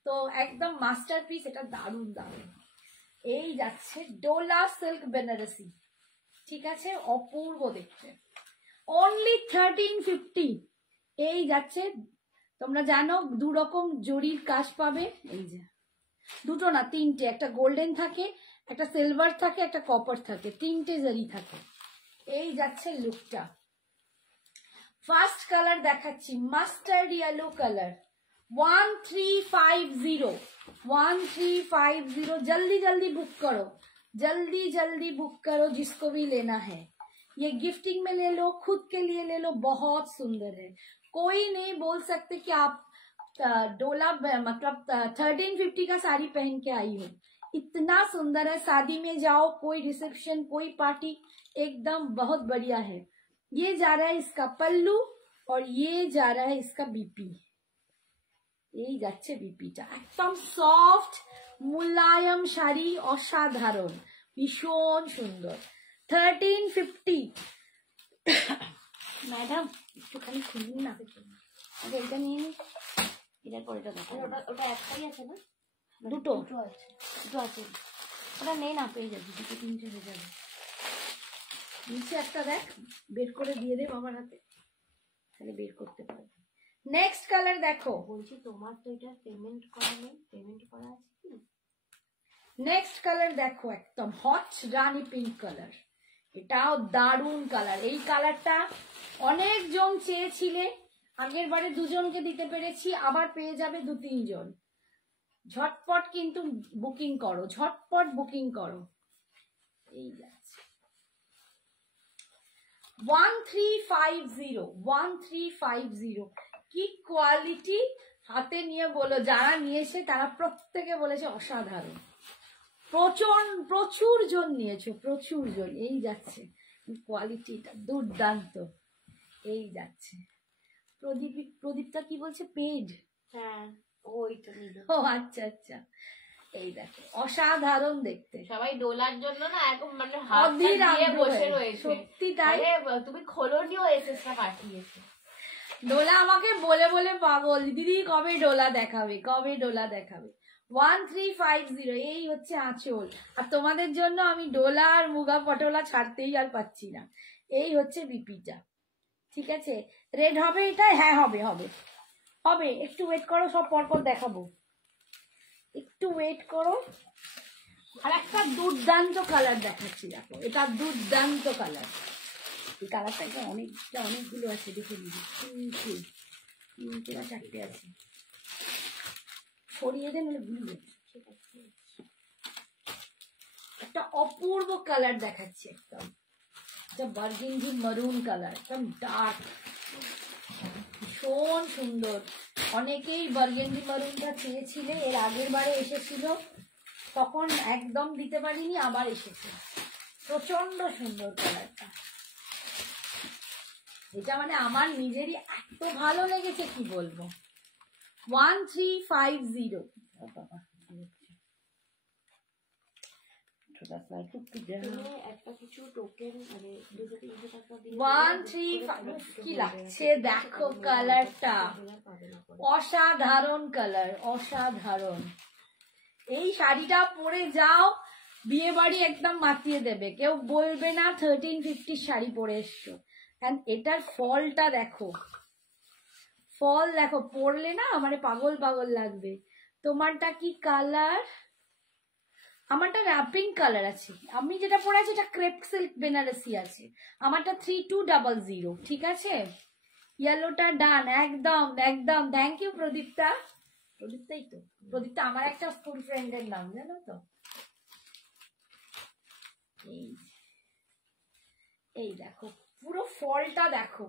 তো একদম মাস্টারপিস, এটা দারুণ দারুণ। এই যাচ্ছে ডোলা সিল্ক বেনারসি, ঠিক আছে, অপূর্ব দেখতে, অনলি 1350। এই যাচ্ছে, তোমরা জানো দু রকম জরির কাজ পাবে, এই যে দুটো না তিনটে, একটা গোল্ডেন থাকে, একটা সিলভার থাকে, একটা কপার থাকে, তিনটে জরি থাকে। এই যাচ্ছে লুকটা। ফার্স্ট কালার দেখাচ্ছি মাস্টার্ড ইয়েলো কালার, 1350, 1350। जल्दी जल्दी बुक करो, जल्दी जल्दी बुक करो जिसको भी लेना है। ये गिफ्टिंग में ले लो, खुद के लिए ले लो, बहुत सुंदर है। कोई नहीं बोल सकते कि आप डोला मतलब 1350 का साड़ी पहन के आई हो। इतना सुंदर है, शादी में जाओ, कोई रिसेप्शन, कोई पार्टी, एकदम बहुत बढ़िया है। ये जा रहा है इसका पल्लू और ये जा रहा है इसका बीपी। এই যাচ্ছে বিপিটা, একদম সফট মুলায়ম শাড়ি, অসাধারণ, ভীষণ সুন্দর। 1350। ম্যাডাম একটুখানি খুলুন না, আগে এটা নিয়ে নি, এটার পর এটা দেখো। ওটা একটাই আছে না? দুটো আছে, দুটো আছে, ওটা নেই না, পেয়ে যাবি, দুটো তিনটে হয়ে যাবে। নিচে একটা দেখ, বের করে দিয়ে দে বাবার হাতে, তাহলে বের করতে পারবে। নেক্সট কালার দেখো, বলছি তোমার তো এটা পেমেন্ট করা নেই, পেমেন্ট করা আছে কি? নেক্সট কালার দেখো, একদম হট রানী পিঙ্ক কালার, এটাও দারুণ কালার। এই কালারটা অনেকজন চেয়েছিলে, আগের বারে দুজনকে দিতে পেরেছি, আবার পেয়ে যাবে দু তিনজন। ঝটপট কিন্তু বুকিং করো, ঝটপট বুকিং করো। এই যাচ্ছে 1350, 1350। কি কোয়ালিটি, হাতে নিয়ে বলো, যারা নিয়েছে তারা প্রত্যেকে বলেছে অসাধারণ। প্রচুর জন নিয়েছো, প্রচুর জন। এই যাচ্ছে কোয়ালিটিটা দুর্দান্ত। এই যাচ্ছে প্রদীপটা কি বলছে, পেড? হ্যাঁ ওইটা নিল। ও আচ্ছা আচ্ছা। এই দেখো অসাধারণ দেখতে, সবাই ডোলার জন্য না এখন মানে অধীর দিয়ে আগ্রহে, বসে রয়েছে। সত্যি তাই। তুমি খোলনিও এসএসটা পাঠিয়েছে। ডোলা আমাকে বলে বলে পাগল, দিদি কবে ডোলা দেখাবে, কবে ডোলা দেখাবে। 1350। এই হচ্ছে আঁচল, আর তোমাদের জন্য আমি ডোলা আর মুগা পটোলা ছাড়তেই আর পাচ্ছি না। এই হচ্ছে বিপিটা, ঠিক আছে। রেড হবে এটা? হ্যাঁ হবে হবে হবে, একটু ওয়েট করো, সব পরপর দেখাবো, একটু ওয়েট করো। আর একটা দুর্দান্ত কালার দেখাচ্ছি, দেখো এটা দুর্দান্ত কালার। এই কালারটা এটা অনেকগুলো আছে, দেখে নিবি, তিনটে বা চারটে আছে, সরিয়ে দেন নাহলে ভুলে যাবে। একটা অপূর্ব কালার দেখাচ্ছি, একদম বার্গেন্ডি মারুন কালার, একদম ডার্ক, ভীষণ সুন্দর। অনেকেই বার্গেন্ডি মারুনটা চেয়েছিলে, এর আগের বারে এসেছিল, তখন একদম দিতে পারিনি, আবার এসেছে। প্রচন্ড সুন্দর কালারটা, এটা মানে আমার নিজেরই এত ভালো লেগেছে কি বলবো। 1350। একটা কিছু টোকেন মানে 200-300 টাকা দিয়ে 1350 কি লাগছে দেখো, কালারটা অসাধারণ কালার, অসাধারণ। এই শাড়িটা পরে যাও, বিয়ে বাড়ি একদম মাতিয়ে দেবে, কেউ বলবে না 1350 শাড়ি পরে এসছো। এটার ফলটা দেখো, ফল দেখো, পরলে না মানে পাগল পাগল লাগবে। তোমারটা কি কালার? আমারটা পিঙ্ক কালার আছে, আমি যেটা পরে আছি এটা ক্রেপ সিল্ক বেনারসি আছে, আমারটা 3200, ঠিক আছে। ইয়েলোটা ডান, একদম একদম। Thank you Pradipta. প্রদীপ্তাই তো, প্রদীপ্তা আমার একটা স্কুল ফ্রেন্ডের নাম, জানো তো। এই দেখো পুরো ফলটা দেখো,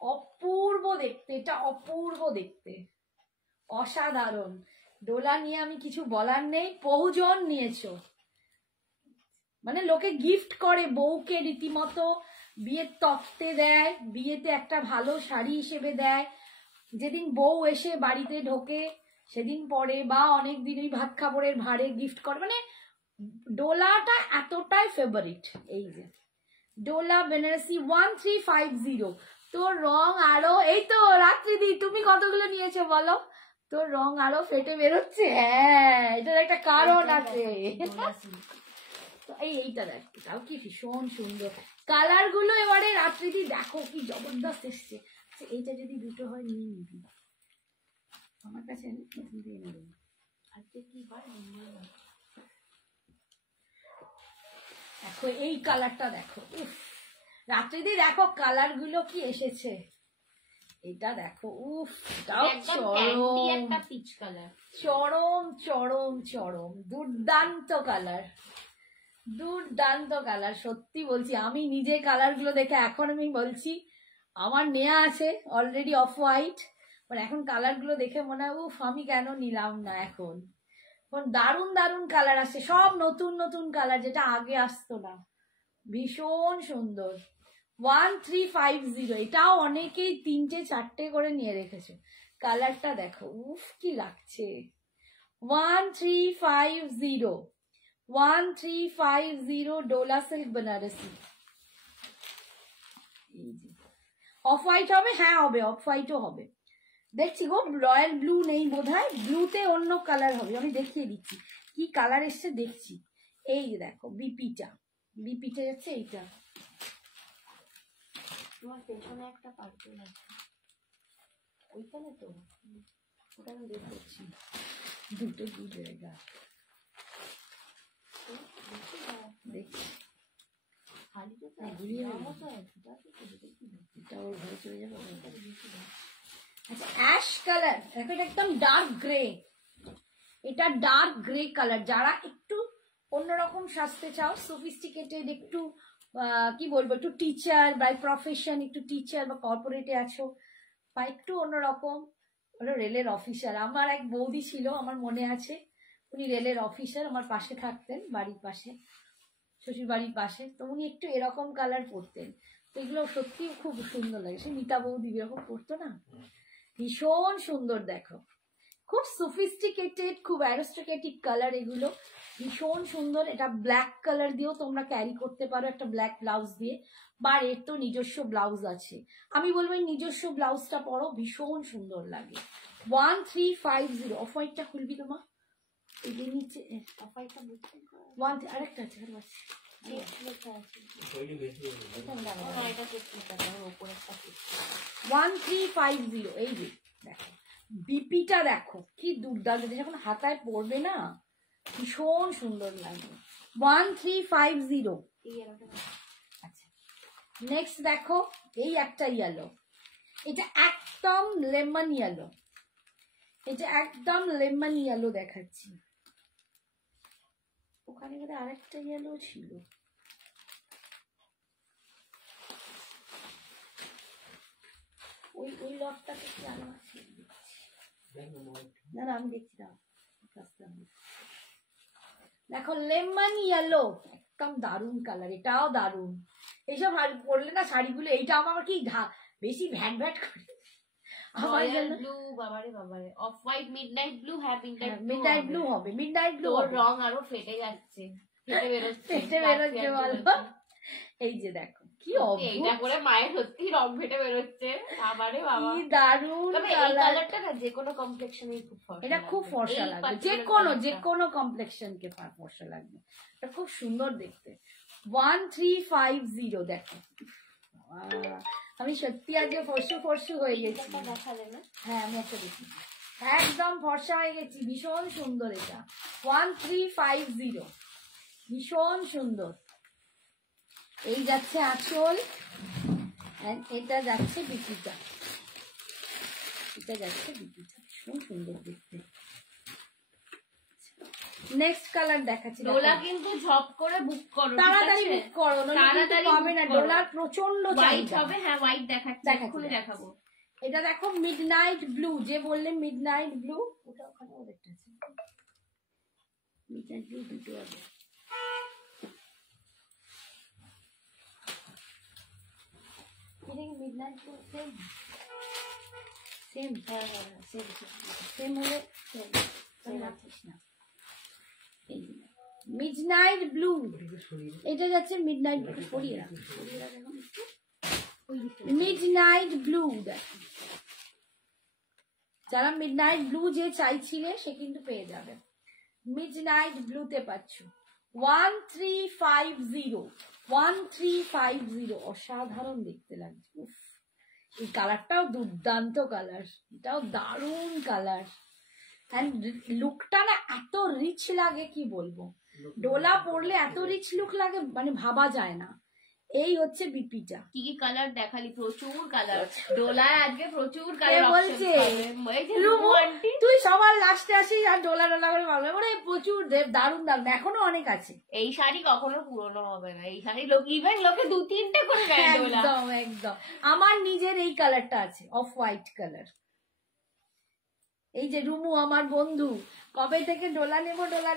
অপূর্ব দেখতে, এটা অপূর্ব দেখতে, অসাধারণ। ডোলা নিয়ে আমি কিছু বলার নেই, বহুজন নিয়েছো, মানে লোকে গিফট করে বউকে, রীতিমতো বিয়ের তত্ত্বে দেয়, বিয়েতে একটা ভালো শাড়ি হিসেবে দেয়, যেদিন বউ এসে বাড়িতে ঢোকে সেদিন পরে, বা অনেক দিন ওই ভাত খাবারের ভাড়ে গিফট করে। মানে ডোলাটা এতটাই ফেভারিট। এই যে ডোলা বেনারসি 1350। তোর রং আরো, এই তো রাত্রিদি তুমি কতগুলো নিয়েছো বলো? তোর রং আরো ফেটে বেরোচ্ছে। হ্যাঁ, এটার একটা কারণ আছে। তো এইটা দেখ, এটাও কি ভীষণ সুন্দর কালার গুলো। এবারে রাত্রিদি দেখো কি জবরদস্ত এসছে। এইটা যদি দুটো হয় নিয়ে নিবি, আমার কাছে দিয়ে নেব। আজকে কি বার? দেখো এই কালারটা দেখো, রাত্রিদি দেখো কালার গুলো কি এসেছে। এটা দেখো, উফ, একটা পিচ কালার, চরম চরম চরম দুর্দান্ত কালার, দুর্দান্ত কালার। সত্যি বলছি, আমি নিজে কালার গুলো দেখে এখন আমি বলছি আমার নেয়া আছে অলরেডি অফ হোয়াইট, মানে এখন কালার গুলো দেখে মনে হয় উফ আমি কেন নিলাম না। এখন দারুণ দারুণ কালার আসছে, সব নতুন নতুন কালার, যেটা আগে আসতো না। ভীষণ সুন্দর। 1350, এটাও অনেকেই 3টে 4টে করে নিয়ে রেখেছে। কালারটা দেখো, উফ কি লাগছে। 1350, 1350 Dola silk Banarasi. Off white হবে? হ্যাঁ হবে, অফ হোয়াইটও হবে। দেখছি গো, রয়্যাল ব্লু নেই বোধহয়, ব্লুতে অন্য কালার হবে, আমি দেখিয়ে দিচ্ছি কি কালার এসছে দেখছি। এই দেখো বিপিটা, বিপিটা যাচ্ছে এইটা। তোমার পেছনে একটা পার্পল আছে, ওইখানে তো, ওটা আমি বের করছি। দুটো দু জায়গা দেখছি, এটা ওর ঘরে চলে যাবে। আচ্ছা, অ্যাশ কালার দেখো, এটা একদম ডার্ক গ্রে। এটা ডার্ক গ্রে কালার। যারা একটু অন্যরকম সাজতে চাও, সফিস্টিকেটেড, একটু কি বলবো, একটু টিচার বাই প্রফেশন, একটু টিচার বা কর্পোরেটে আছো, বা একটু অন্যরকম, হলো রেলের অফিসার। আমার এক বৌদি ছিল, আমার মনে আছে, উনি রেলের অফিসার, আমার পাশে থাকতেন, বাড়ির পাশে, শ্বশুর বাড়ির পাশে। তো উনি একটু এরকম কালার পরতেন, তো এগুলো সত্যি খুব সুন্দর লাগে। সে মিতা বৌদি এরকম পরতো না, ভীষণ সুন্দর। দেখো খুব সফিস্টিকেটেড, খুব অ্যারিস্টোক্রেটিক কালার এগুলো, ভীষণ সুন্দর। এটা ব্ল্যাক কালার দিয়েও তোমরা ক্যারি করতে পারো, একটা ব্ল্যাক ব্লাউজ দিয়ে, বা এর তো নিজস্ব ব্লাউজ আছে। আমি বলবো এই নিজস্ব ব্লাউজটা পরো, ভীষণ সুন্দর লাগে। 1350। অফ হোয়াইটটা খুলবি তোমার, এই যে নিচে অফ হোয়াইটটা আরেকটা আছে, আরো আছে। 1350, এই যে দেখো বিপিটা দেখো কি দুর্দান্ত, যখন হাতায় পড়বে না ভীষণ সুন্দর লাগবে। 1350। আচ্ছা, নেক্সট দেখো এই একটা ইয়েলো, এটা একদম লেমন ইয়েলো, এটা একদম লেমন ইয়েলো দেখাচ্ছি। ওখানে বোধ হয় আরেকটা ইয়েলো ছিল, ওই লটটাতে কি আলো আছে? না না, আমি দেখছি না। দেখো লেমন ইয়েলো, একদম দারুন কালার, এটাও দারুন। এইসব পরলে না শাড়িগুলো, এইটা আমার কি বেশি ভ্যাট ভ্যাট করে। ব্লু, বাবারে বাবারে, অফ হোয়াইট, মিডনাইট ব্লু। হ্যাঁ, মিডনাইট ব্লু হবে, মিডনাইট ব্লু। তোর রং আরো ফেটে যাচ্ছে, ফেটে বেরোচ্ছে বলো। এই যে দেখো কি এটা করে মায়ের সত্যি রং ফেটে বেরোচ্ছে। বাবারে বাবা, কি দারুন কালারটা না যে কোনো কমপ্লেক্সনে খুব ফর্সা, এটা খুব ফর্সা লাগবে, যে কোনো কমপ্লেক্সন কে ফর্সা লাগবে, এটা খুব সুন্দর দেখতে। 1350 দেখো, আমি সত্যি আজ ফর্সু হয়ে গেছি। দেখালে না? হ্যাঁ, আমি একটা দেখি, একদম ফর্সা হয়ে গেছি, ভীষণ সুন্দর। এটা 1350, ভীষণ সুন্দর। এই যাচ্ছে আঁচল, এটা যাচ্ছে বিপিটা, এটা যাচ্ছে বিপিটা, ভীষণ সুন্দর দেখতে। নেক্সট কালার দেখাচ্ছি। ডোলা কিন্তু ঝপ করে বুক করো, তাড়াতাড়ি বুক করো, তাড়াতাড়ি পাবে না, ডোলার প্রচন্ড হোয়াইট হবে। হ্যাঁ, হোয়াইট দেখাচ্ছি, খুলে দেখাবো। এটা দেখো মিডনাইট ব্লু, যে বললে মিডনাইট ব্লু, ওটা ওখানে ওদেরটা আছে, মিডনাইট ব্লু দুটো আছে। মিডনাইট ব্লু সেম সেম, হ্যাঁ হ্যাঁ সেম সেম হলে সেম রাখিস না। এই মিডনাইট ব্লু, এটা যাচ্ছে মিডনাইট ব্লু। সরিয়ে রাখ, সরিয়ে রাখ এখন একটু। মিডনাইট ব্লু দেখো, যারা মিডনাইট ব্লু যে চাইছিলে সে কিন্তু পেয়ে যাবে। মিডনাইট ব্লুতে পাচ্ছ 1350, 1350। অসাধারণ দেখতে লাগছে। উফ, এই কালারটাও দুর্দান্ত কালার, এটাও দারুণ কালার। এন্ড লুকটা না এত রিচ লাগে কি বলবো, ডোলা পরলে এত রিচ লুক লাগে মানে ভাবা যায় না। এই হচ্ছে বিপিটা। কি কি কালার দেখালি, প্রচুর কালার ডোলায় আজকে, প্রচুর কালার বলছে তুই সবার লাস্টে আসিস আর ডোলা ডোলা করে ভালো করে। প্রচুর দারুণ দারুণ, এখনো অনেক আছে। এই শাড়ি কখনো পুরনো হবে না, এই শাড়ি লোক ইভেন লোকে 2-3টে করে নেয় ডোলা। একদম একদম। আমার নিজের এই কালারটা আছে, অফ হোয়াইট কালার। এই যে রুমু আমার বন্ধু কবে থেকে ডোলা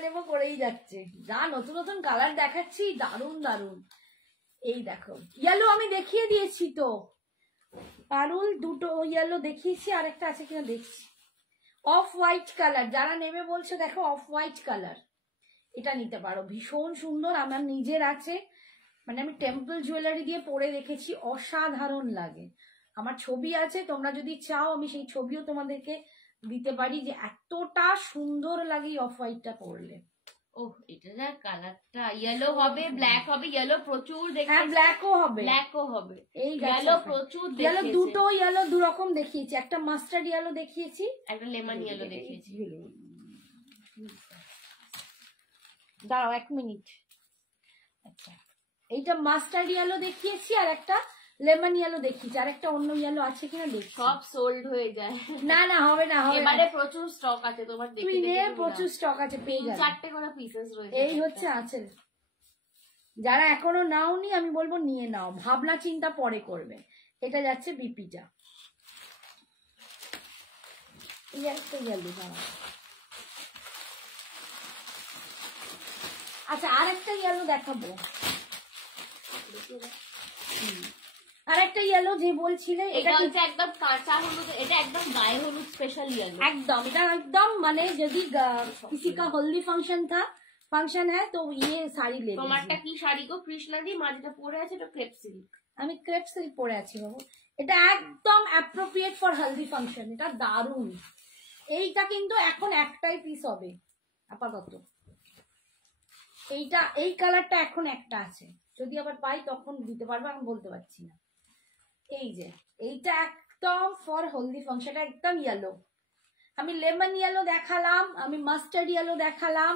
নেবো করেই যাচ্ছে। যা নতুন নতুন কালার দেখাচ্ছি, দারুণ দারুণ। এই দেখো ইয়েলো আমি দেখিয়ে দিয়েছি তো, পারুল দুটো ইয়েলো দেখিয়েছি, আরেকটা আছে কিনা দেখছি। অফ হোয়াইট কালার যারা নেবে বলছে, দেখো অফ হোয়াইট কালার, এটা নিতে পারো, ভীষণ সুন্দর। আমার নিজের আছে, মানে আমি টেম্পল জুয়েলারি দিয়ে পরে রেখেছি, অসাধারণ লাগে। আমার ছবি আছে, তোমরা যদি চাও আমি সেই ছবিও তোমাদেরকে দিতে পারি, যে এতটা সুন্দর লাগে অফ হোয়াইটটা পরলে। ওহ, এটা যা কালারটা, ইয়েলো হবে, ব্ল্যাক হবে, ইয়েলো প্রচুর দেখেছি। হ্যাঁ ব্ল্যাকও হবে, ব্ল্যাকও হবে। এই ইয়েলো প্রচুর দেখেছি, ইয়েলো দুটো ইয়েলো দু রকম দেখিয়েছি, একটা মাস্টার্ড ইয়েলো দেখিয়েছি, একটা লেমন ইয়েলো দেখিয়েছি। দাঁড়াও 1 মিনিট। আচ্ছা, এইটা মাস্টার্ড ইয়েলো দেখিয়েছি আর একটা লেমন ইয়েলো দেখিয়েছি, আর একটা অন্য ইয়েলো আছে কিনা দেখি। সব সোল্ড হয়ে যায়। না না হবে না, হবে এবারে প্রচুর স্টক আছে তোমার, তুই নে, প্রচুর স্টক আছে, পেয়ে যাবে। 4টে করে পিসেস রয়েছে। এই হচ্ছে আছে। যারা এখনো নাওনি আমি বলবো নিয়ে নাও, ভাবনা চিন্তা পরে করবে। এটা যাচ্ছে বিপিটা। এই একটা গেল। আচ্ছা আর একটা ইয়েলো দেখাবো, আর একটা ইয়েলো যে বলছিলে, এটা হচ্ছে একদম কাঁচা হলুদ, এটা একদম গায়ে হলুদ স্পেশাল ইয়েলো। একদম, এটা একদম মানে যদি किसी का हल्दी फंक्शन है तो ये साड़ी ले। তোমারটা কি শাড়ি গো? কৃষ্ণা দি মা যেটা পরে আছে এটা ক্রেপ সিল্ক। আমি ক্রেপ সিল্ক পরে আছি বাবু, এটা একদম অ্যাপ্রোপ্রিয়েট ফর হলদি ফাংশন, এটা দারুণ। এইটা কিন্তু এখন একটাই পিস হবে আপাতত, এইটা এই কালারটা এখন একটা আছে, যদি আবার পাই তখন দিতে পারবো, আমি বলতে পারছি না। এই যে এইটা একদম ফর হলদি ফাংশন, একদম ইয়েলো। আমি লেমন ইয়েলো দেখালাম, আমি মাস্টার্ড ইয়েলো দেখালাম,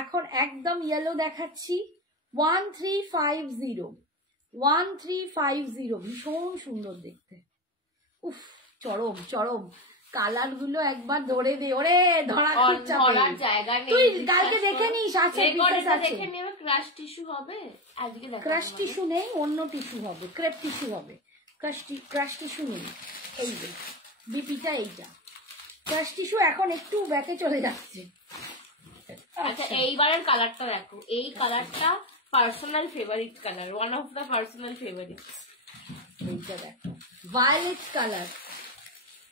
এখন একদম ইয়েলো দেখাচ্ছি। 1350, 1350, ভীষণ সুন্দর দেখতে। উফ, চরম চরম কালার গুলো একবার ধরে দে, ওরে ধরার জায়গা নেই। তুই কালকে দেখে নিস, আছে দেখে নেবে। ক্রাশ টিস্যু হবে আজকে, ক্রাশ টিস্যু নেই, অন্য টিস্যু হবে, ক্রেপ টিস্যু হবে, ক্রাশ টিস্যু নেই। এই যে বিপিটা, এইটা ক্রাশ টিস্যু এখন একটু ব্যাকে চলে যাচ্ছে। আচ্ছা এইবারের কালারটা দেখো, এই কালারটা personal favourite colour, one of the personal favourite. এইটা দেখো ভায়োলেট কালার,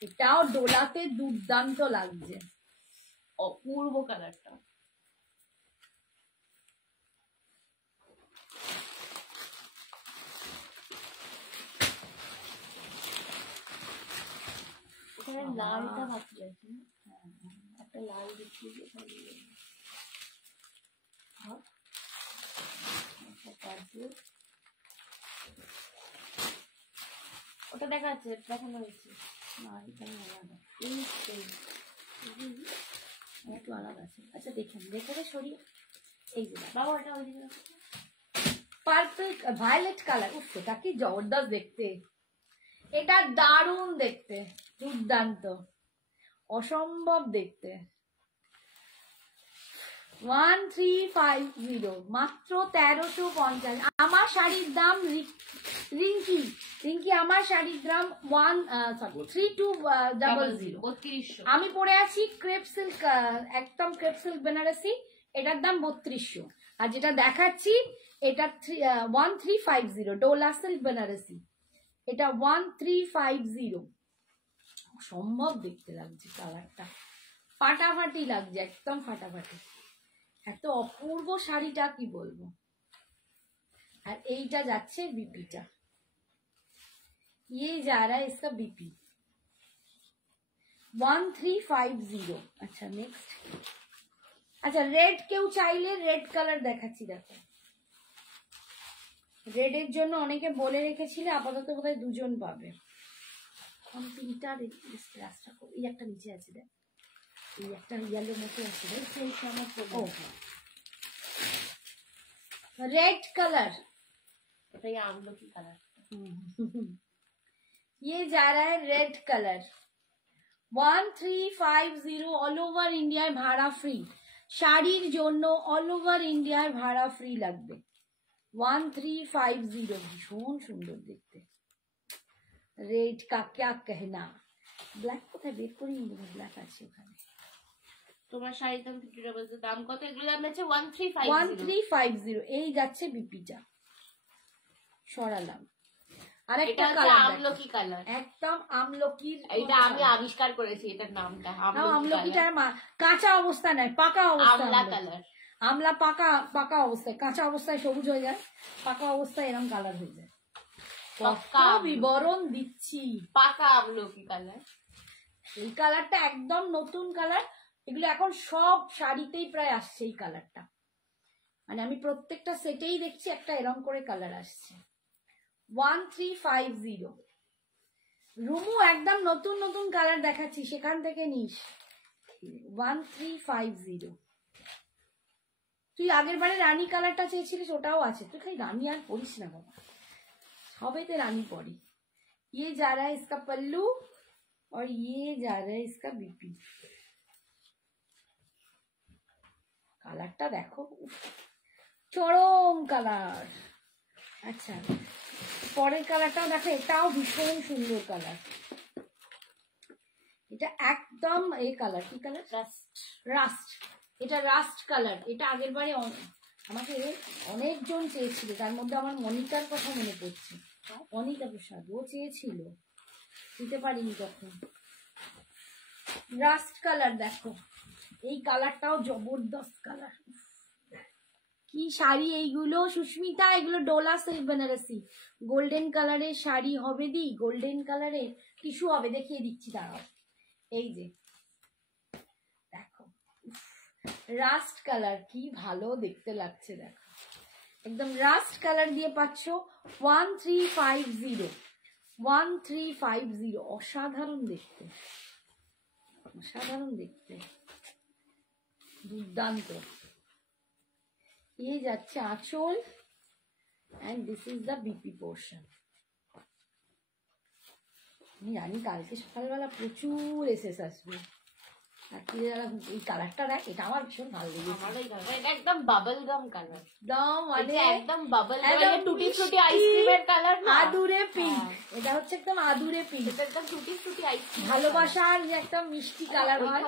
এটাও ডোলাতে দুর্দান্ত লাগছে, অপূর্ব কালারটা। ওখানে লালটা বাকি আছে, একটা লাল দেখিয়ে দিয়ে ওটা দেখাচ্ছে, দেখানো হয়েছে না, এখানে আলাদা, একটু আলাদা আছে। আচ্ছা দেখেন, দেখে সরিয়ে এই যে বাবা ওটা ওইদিকে পার্পল ভায়োলেট কালার। উফ, এটা কি জবরদস্ত দেখতে, এটা দারুণ দেখতে, দুর্দান্ত, অসম্ভব দেখতে। 1350, মাত্র 1350। আমার শাড়ির দাম রিঙ্কি আমার শাড়ির দাম 3200। আমি পরে আছি ক্রেপ সিল্ক, একদম ক্রেপ সিল্ক বেনারসি, এটার দাম 3200। আর যেটা দেখাচ্ছি এটা 1350 ডোলা সিল্ক বেনারসি, এটা 1350। সম্ভব দেখতে লাগছে কালারটা, ফাটাফাটি লাগছে, একদম ফাটাফাটি, এত অপূর্ব শাড়িটা কি বলবো। আর এইটা যাচ্ছে বিপিটা, ये जा रहा है इसका बीपी 1350। আচ্ছা নেক্সট, আচ্ছা রেড কেউ চাইলে রেড কালার দেখাচ্ছি, দেখো রেডের জন্য অনেকে বলে রেখেছিলে, আপাতত বোধহয় দুজন পাবে। তিনটা রাস্তা, এই একটা নিচে আছে দেখ, এই একটা ইয়েলো মতো আছে দেখ, रेड कलर, এটা আমলকি কালার। ये जा रहा है रेड कलर 1350 অল ওভার ইন্ডিয়ায় ভাড়া ফ্রি। শাড়ির জন্য অল ওভার ইন্ডিয়ায় ভাড়া ফ্রি লাগবে 1350। ভীষণ সুন্দর দেখতে, রেড কা ক্যা कहना। ব্ল্যাক কোথায় বের করি, ব্ল্যাক আছে ওখানে। তোমার শাড়ির দাম 50 দাম কত? এগুলো দাম আছে 1350। 1350। এই যাচ্ছে বিপিটা, সরালাম। আর একটা এটা কালার আমলকি কালার, একদম আমলকির, এটা আমি আবিষ্কার করেছি এটার নামটা আমলকিটা কাঁচা অবস্থা নয়, পাকা অবস্থা আমলা কালার। আমলা পাকা অবস্থায়, কাঁচা অবস্থায় সবুজ হয়ে যায়, পাকা অবস্থায় এরকম কালার হয়ে যায়। বিবরণ দিচ্ছি, পাকা আমলকি কালার। এই কালারটা একদম নতুন কালার, এগুলো এখন সব শাড়িতেই প্রায় আসছে এই কালারটা, মানে আমি প্রত্যেকটা সেটেই দেখছি একটা এরকম করে কালার আসছে 1350। রুমু একদম নতুন নতুন কালার দেখাচ্ছি, সেখান থেকে নিস 1350। তুই আগের বারে রানী কালারটা চেয়েছিলিস, ওটাও আছে। তুই খালি রানী আর পরিস না বাবা, সবেতে রানী পরি। ये जा रहा है इसका पल्लू और ये जा रहा है इसका बीपी। কালারটা দেখো, চরম কালার। আচ্ছা পরের কালারটাও দেখো, এটাও ভীষণ সুন্দর কালার। এটা একদম এই কালার, কি কালার? রাস্ট। এটা রাস্ট কালার। এটা আগের বারে আমাকে অনেকজন চেয়েছিল, তার মধ্যে আমার মনিকার কথা মনে পড়ছে, অনিতা প্রসাদ, ও চেয়েছিল, দিতে পারিনি তখন। রাস্ট কালার দেখো, এই কালারটাও জবরদস্ত কালার। কি শাড়ি এইগুলো সুস্মিতা, এগুলো ডোলা সিল্ক বেনারসি, গোল্ডেন কালারের শাড়ি হবে দি, গোল্ডেন কালারের টিস্যু হবে, দেখিয়ে দিচ্ছি দাঁড়াও। এই যে দেখো রাস্ট কালার, কি ভালো দেখতে লাগছে দেখো, একদম রাস্ট কালার দিয়ে পাচ্ছ 1350। 1350, অসাধারণ দেখতে, অসাধারণ দেখতে, দুর্দান্ত। এই যাচ্ছে আঁচল, and this is the BP portion। আমি জানি কালকে সকালবেলা প্রচুর এসএস আসবে। এই কালারটা দেখ, এটা আমার ভীষণ ভালো লেগেছে। এটা একদম বাবল গাম কালার, একদম মানে একদম বাবল গাম, টুটি ফ্রুটি আইসক্রিমের কালার না, আদুরে পিঙ্ক। এটা হচ্ছে একদম আদুরে পিঙ্ক, এটা একদম টুটি ফ্রুটি আইসক্রিম, ভালোবাসার যে একটা মিষ্টি কালার হয়।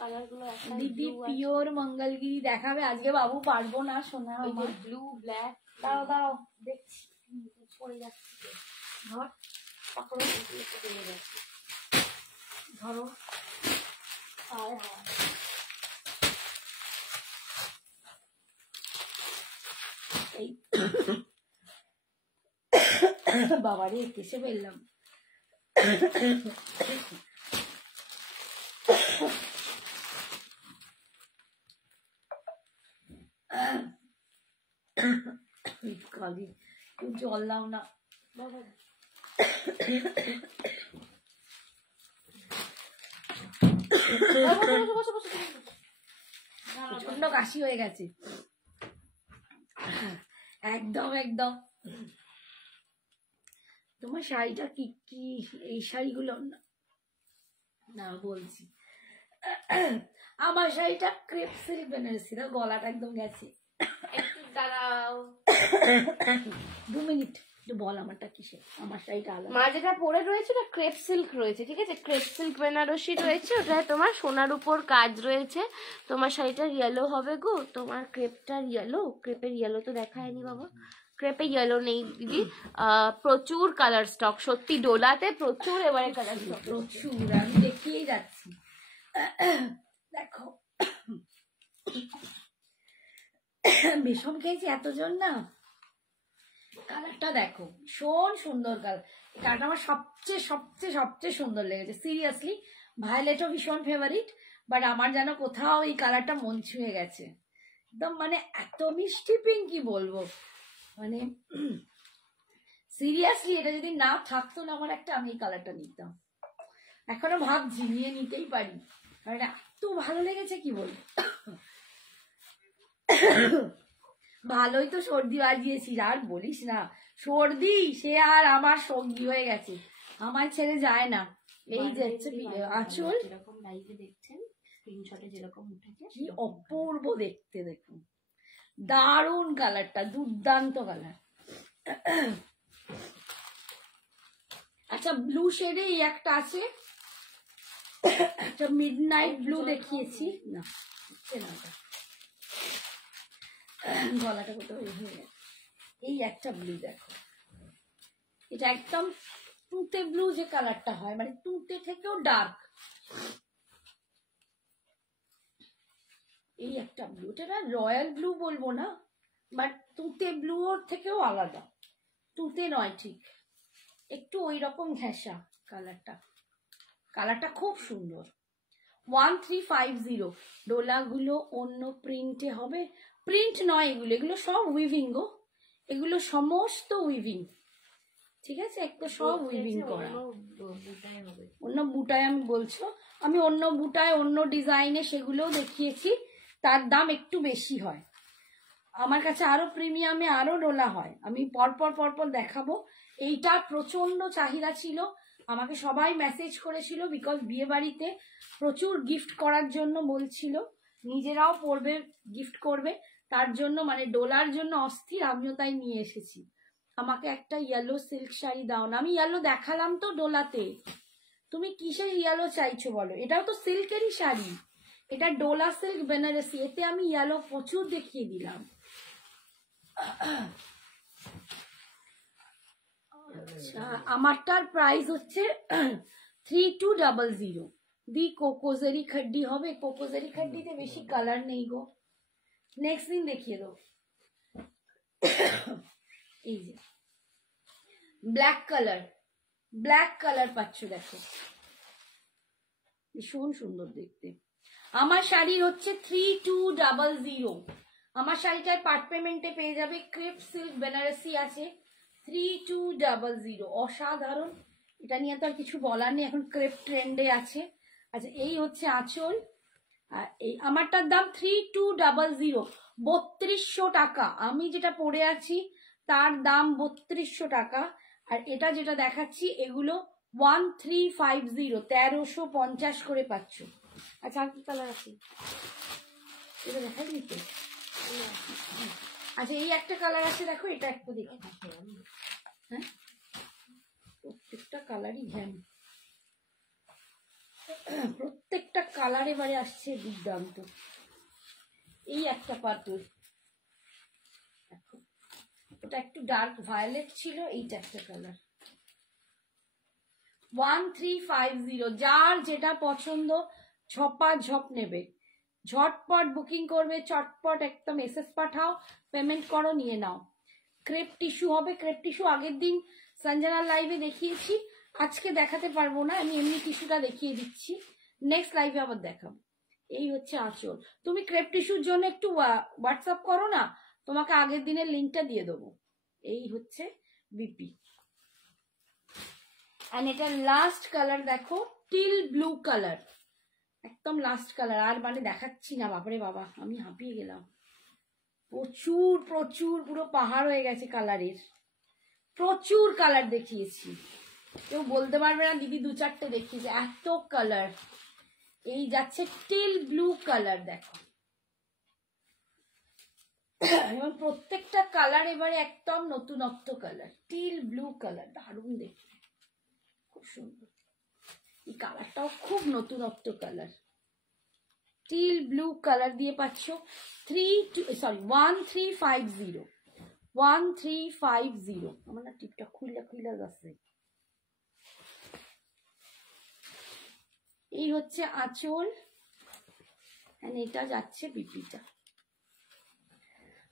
কালারগুলো দিদি পিওর মঙ্গলগিরি দেখাবে আজকে, বাবু পারবো না শোনা। ব্লু ব্ল্যাক, দাঁড়াও দাঁড়াও দেখছি, পড়ে যাচ্ছে, ধর পাকড়ো, পড়ে যাচ্ছে, ধরো। এই বাবারে কেসে ফেললাম। কেউ জল দাও না বাবা। প্রচন্ড কাশি হয়ে গেছে একদম একদম। তোমার শাড়িটা কি কি, এই শাড়িগুলো না বলছি, আমার শাড়িটা ক্রেপ সিল্ক বেনারসি, না গলাটা একদম গেছে। একটু দাঁড়াও 2 মিনিট, বল আমারটা কিসে, আমার শাড়িটা আলাদা। মা যেটা পরে রয়েছে না ক্রেপ সিল্ক রয়েছে, ঠিক আছে, ক্রেপ সিল্ক বেনারসি রয়েছে, ওটা তোমার সোনার উপর কাজ রয়েছে। তোমার শাড়িটা ইয়েলো হবে গো, তোমার ক্রেপটার ইয়েলো, ক্রেপের ইয়েলো তো দেখায়নি বাবা, ক্রেপে ইয়েলো নেই দিদি, প্রচুর কালার স্টক, সত্যি ডোলাতে প্রচুর এবারে কালার স্টক, প্রচুর। আমি দেখিয়ে যাচ্ছি, দেখো ভীষণ খেয়েছি এতজন না। কালারটা দেখো, ভীষণ সুন্দর কালার। কালারটা আমার সবচেয়ে সবচেয়ে সবচেয়ে সুন্দর লেগেছে সিরিয়াসলি। ভায়োলেটও ভীষণ ফেভারিট, বাট আমার যেন কোথাও এই কালারটা মন ছুঁয়ে গেছে একদম। মানে এত মিষ্টি পিঙ্ক, কি বলবো, মানে সিরিয়াসলি এটা যদি না থাকতো না আমার একটা, আমি এই কালারটা নিতাম। এখনো ভাবছি নিয়ে নিতেই পারি, কারণ এত ভালো লেগেছে কি বলবো। ভালোই তো সর্দি বাজিয়েছি, আর বলিস না, সর্দি সে আর আমার সঙ্গী হয়ে গেছে, আমার ছেড়ে যায় না। এই যে আঁচল, যেরকম লাইভে দেখছেন স্ক্রিনশটে যেরকম উঠেছে, কি অপূর্ব দেখতে, দেখুন দারুণ কালারটা, দুর্দান্ত কালার। আচ্ছা ব্লু শেডে এই একটা আছে, একটা মিডনাইট ব্লু দেখিয়েছি না, গলাটা কোথাও হয়ে গেছে। এই একটা ব্লু দেখো, এটা একদম তুঁতে ব্লু যে কালারটা হয়, মানে তুঁতে থেকেও ডার্ক। এই একটা ব্লু, এটা রয়্যাল ব্লু বলবো না, বাট তুঁতে ব্লু ওর থেকেও আলাদা, তুঁতে নয় ঠিক, একটু ওই রকম ঘেঁষা কালারটা। কালারটা খুব সুন্দর। 1350। ডোলাগুলো অন্য প্রিন্টে হবে, প্রিন্ট নয় এগুলো, এগুলো সব উইভিং গো, এগুলো সমস্ত উইভিং, ঠিক আছে, একটা সব উইভিং করা। অন্য বুটায় আমি বলছো, আমি অন্য বুটায় অন্য ডিজাইনে সেগুলোও দেখিয়েছি, তার দাম একটু বেশি হয়। আমার কাছে আরো প্রিমিয়ামে আরো ডোলা হয়, আমি পরপর পরপর দেখাবো। এইটা প্রচন্ড চাহিদা ছিল, আমাকে সবাই মেসেজ করেছিল, বিকজ বিয়ে বাড়িতে প্রচুর গিফট করার জন্য বলছিল, নিজেরাও পরবে গিফট করবে, তার জন্য মানে ডোলার জন্য অস্থির, আমিও তাই নিয়ে এসেছি। আমাকে একটা ইয়েলো সিল্ক শাড়ি দাও না, আমি ইয়েলো দেখালাম তো ডোলাতে, তুমি কিসের ইয়েলো চাইছো বলো, এটাও তো সিল্কেরই শাড়ি, এটা ডোলা সিল্ক বেনারসি, এতে আমি ইয়েলো প্রচুর দেখিয়ে দিলাম। আচ্ছা আমারটার প্রাইস হচ্ছে 3200। দি কোকোজেরি খাড্ডি হবে, কোকোজেরি খাড্ডিতে বেশি কালার নেই গো, নেক্সট দিন দেখিয়ে দেবো। এই যে ব্ল্যাক কালার, ব্ল্যাক কালার পাচ্ছ দেখো, ভীষণ সুন্দর দেখতে। আমার শাড়ি হচ্ছে 3200। আমার শাড়িটায় পার্ট পেমেন্টে পেয়ে যাবে, ক্রেপ সিল্ক বেনারসি আছে, 3200, অসাধারণ। এটা নিয়ে তো আর কিছু বলার নেই, এখন ক্রেপ ট্রেন্ডে আছে। আচ্ছা এই হচ্ছে আঁচল, আর এই আমারটার দাম 3200, 3200 টাকা। আমি যেটা পরে আছি তার দাম 3200 টাকা, আর এটা যেটা দেখাচ্ছি এগুলো 1350, 1350 করে পাচ্ছ। আচ্ছা আর কি কালার আছে, এটা দেখাই দিতে। আচ্ছা এই একটা কালার আছে দেখো, এটা একটু দেখি, হ্যাঁ প্রত্যেকটা কালারই ঘ্যাম, প্রত্যেকটা কালার এবারে আসছে দুর্দান্ত। এই একটা পার্পল দেখো, এটা একটু ডার্ক ভায়োলেট ছিল, এইটা একটা কালার। 1350, যার যেটা পছন্দ ঝপা ঝপ নেবে, ঝটপট বুকিং করবে, চটপট একদম এসএস পাঠাও, পেমেন্ট করো, নিয়ে নাও। ক্রেপ টিস্যু হবে, ক্রেপ টিস্যু আগের দিন সঞ্জনার লাইভে দেখিয়েছি, আজকে দেখাতে পারবো না, আমি এমনি টিস্যুটা দেখিয়ে দিচ্ছি, নেক্সট লাইভে আবার দেখাবো। এই হচ্ছে আঁচল। তুমি ক্রেপ টিস্যুর জন্য একটু হোয়াটসঅ্যাপ করো না, তোমাকে আগের দিনের লিঙ্কটা দিয়ে দেবো। এই হচ্ছে বিপি। এন্ড এটা লাস্ট কালার দেখো, টিল ব্লু কালার, একদম লাস্ট কালার, আর মানে দেখাচ্ছি না, বাবারে বাবা আমি হাঁপিয়ে গেলাম, প্রচুর প্রচুর পুরো পাহাড় হয়ে গেছে কালারের, প্রচুর কালার দেখিয়েছি, কেউ বলতে পারবে না দিদি দু চারটে দেখিয়েছে, এত কালার। এই যাচ্ছে টিল ব্লু কালার দেখো, এবং প্রত্যেকটা কালার এবারে একদম নতুনত্ব কালার, টিল ব্লু কালার, দারুণ দেখতে, খুব সুন্দর। এই কালারটাও খুব নতুনত্ব কালার, টিল ব্লু কালার দিয়ে পাচ্ছ 1350, 1350 আমার না টিপটা খুইলা যাচ্ছে। এই হচ্ছে আঁচল, এটা যাচ্ছে বিপিটা।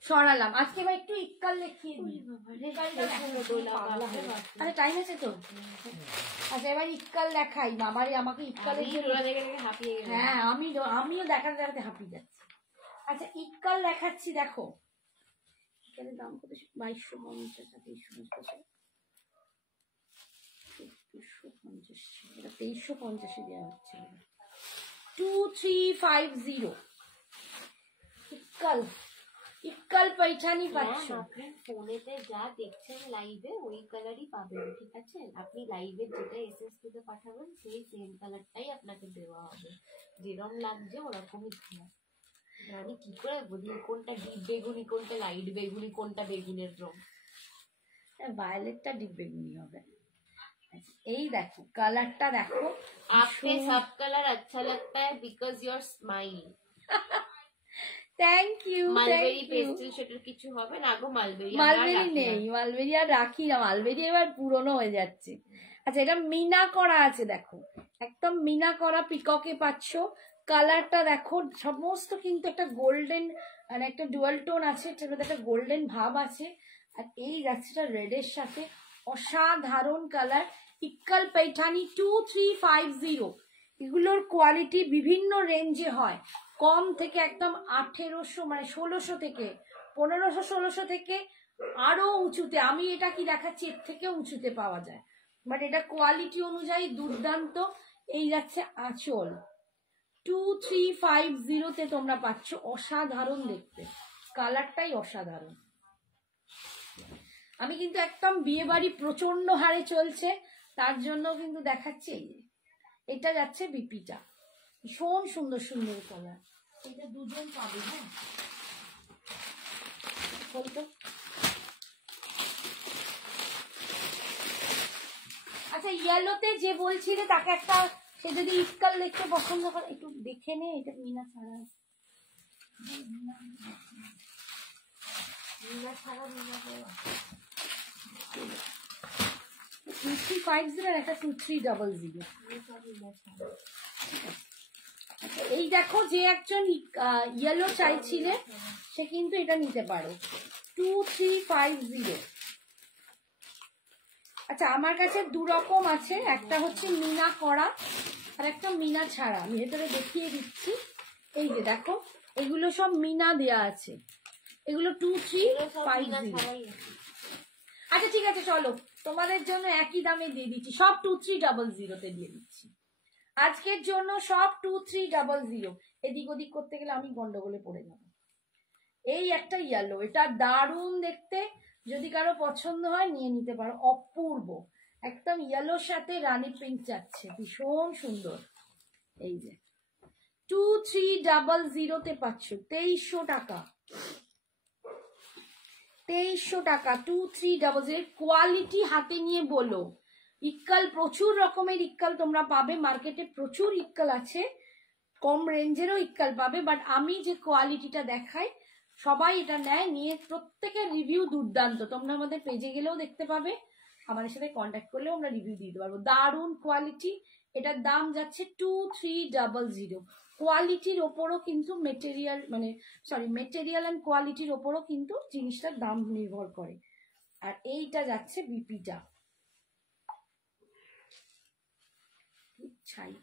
সরালাম। আজকে এবার একটু ইক্কাল লিখিয়ে দিই। আরে টাইম আছে তো। আচ্ছা এবার ইক্কাল দেখাই। আমাকে ইক্কালের জন্য হ্যাঁ আমিও দেখাতে দেখাতে হাঁপিয়ে যাচ্ছি। আচ্ছা ইক্কাল দেখাচ্ছি, দেখো এখানে দাম কত? 2250, 2350 দেওয়া হচ্ছে। 2350 ইক্কাল। ইক্কাল পৈঠানি পাচ্ছ। ফোনেতে যা দেখছেন লাইভে ওই কালারই পাবেন, ঠিক আছে? আপনি লাইভে যেটা এসএসপি তে পাঠাবেন সেই সেম কালারটাই আপনাকে দেওয়া হবে, যেরকম লাগছে ওরকমই কালার। আমি কি করে বুঝি কোনটা ডিপ বেগুনি, কোনটা লাইট বেগুনি, কোনটা বেগুনের রং? ভায়োলেটটা ডিপ বেগুনি হবে। এই দেখো কালারটা দেখো। आपके सब कलर अच्छा लगता है because your smile। Thank you. Mulberry pastel শেডের কিছু হবে না গো? মালবেরি নেই, মালবেরি আর রাখি না, মালবেরি এবার পুরনো হয়ে যাচ্ছে। আচ্ছা এটা মিনা করা আছে, দেখো একদম মিনা করা পিককে পাচ্ছ। কালারটা দেখো সমস্ত কিন্তু একটা গোল্ডেন, মানে একটা ডুয়াল টোন আছে, একটা গোল্ডেন ভাব আছে। আর এই যাচ্ছে রেডের সাথে, অসাধারণ কালার। ইক্কাল पैठानी 2350। এগুলোর কোয়ালিটি বিভিন্ন রেঞ্জে হয়, কম থেকে একদম 1800 মানে 1600 থেকে 1500 1600 থেকে আরো উঁচুতে। আমি এটা কি দেখাচ্ছি এর থেকে উঁচুতে পাওয়া যায়, বাট এটা কোয়ালিটি অনুযায়ী দুর্দান্ত। এই যাচ্ছে আঁচল 2350 তে তোমরা পাচ্ছ। অসাধারণ দেখতে, কালারটাই অসাধারণ। আমি কিন্তু একদম বিয়ে বাড়ি প্রচন্ড হারে চলছে, তার জন্য কিন্তু দেখাচ্ছি। এই যে এটা যাচ্ছে বিপিটা, ভীষণ সুন্দর সুন্দর কালার। এটা দুজন পাবে। হ্যাঁ বলতো। আচ্ছা ইয়েলোতে যে বলছিলে তাকে একটা, সে যদি ইক্কাল দেখতে পছন্দ করে একটু দেখে নে। এটা মিনা ছাড়া, মিনা ছাড়া 2350 আর একটা 2300। এই দেখো যে একজন ইয়েলো চাইছিলে সে কিন্তু এটা নিতে পারো 2350। আচ্ছা আমার কাছে দু রকম আছে, একটা হচ্ছে মিনা করা আর একটা মিনা ছাড়া। আমি ভেতরে দেখিয়ে দিচ্ছি। এই যে দেখো এগুলো সব মিনা দেয়া আছে, এগুলো 2350। আচ্ছা ঠিক আছে চলো তোমাদের জন্য একই দামে দিয়ে দিচ্ছি, সব 2300 তে দিয়ে দিচ্ছি আজকের জন্য, সব 2300। এদিক ওদিক করতে গেলে আমি গন্ডগোলে পড়ে যাব। এই একটা ইয়েলো, এটা দারুণ দেখতে, যদি কারো পছন্দ হয় নিয়ে নিতে পারো। অপূর্ব একদম ইয়েলোর সাথে রানী পিঙ্ক যাচ্ছে, ভীষণ সুন্দর। এই যে 2300 তে পাচ্ছ 2300 টাকা। 2300 টাকা 2300। কোয়ালিটি হাতে নিয়ে বলো। ইক্কাল প্রচুর রকমের ইক্কাল তোমরা পাবে, মার্কেটে প্রচুর ইক্কাল আছে, কম রেঞ্জেরও ইক্কাল পাবে, বাট আমি যে কোয়ালিটিটা দেখাই সবাই এটা নেয়, নিয়ে প্রত্যেকের রিভিউ দুর্দান্ত। তোমরা আমাদের পেজে গেলেও দেখতে পাবে, আমাদের সাথে কন্ট্যাক্ট করলেও আমরা রিভিউ দিতে পারবো। দারুণ কোয়ালিটি, এটার দাম যাচ্ছে 2300। কোয়ালিটির ওপরও কিন্তু মেটেরিয়াল, মানে সরি মেটেরিয়াল অ্যান্ড কোয়ালিটির ওপরও কিন্তু জিনিসটার দাম নির্ভর করে। আর এইটা যাচ্ছে বিপিটা, ছাই।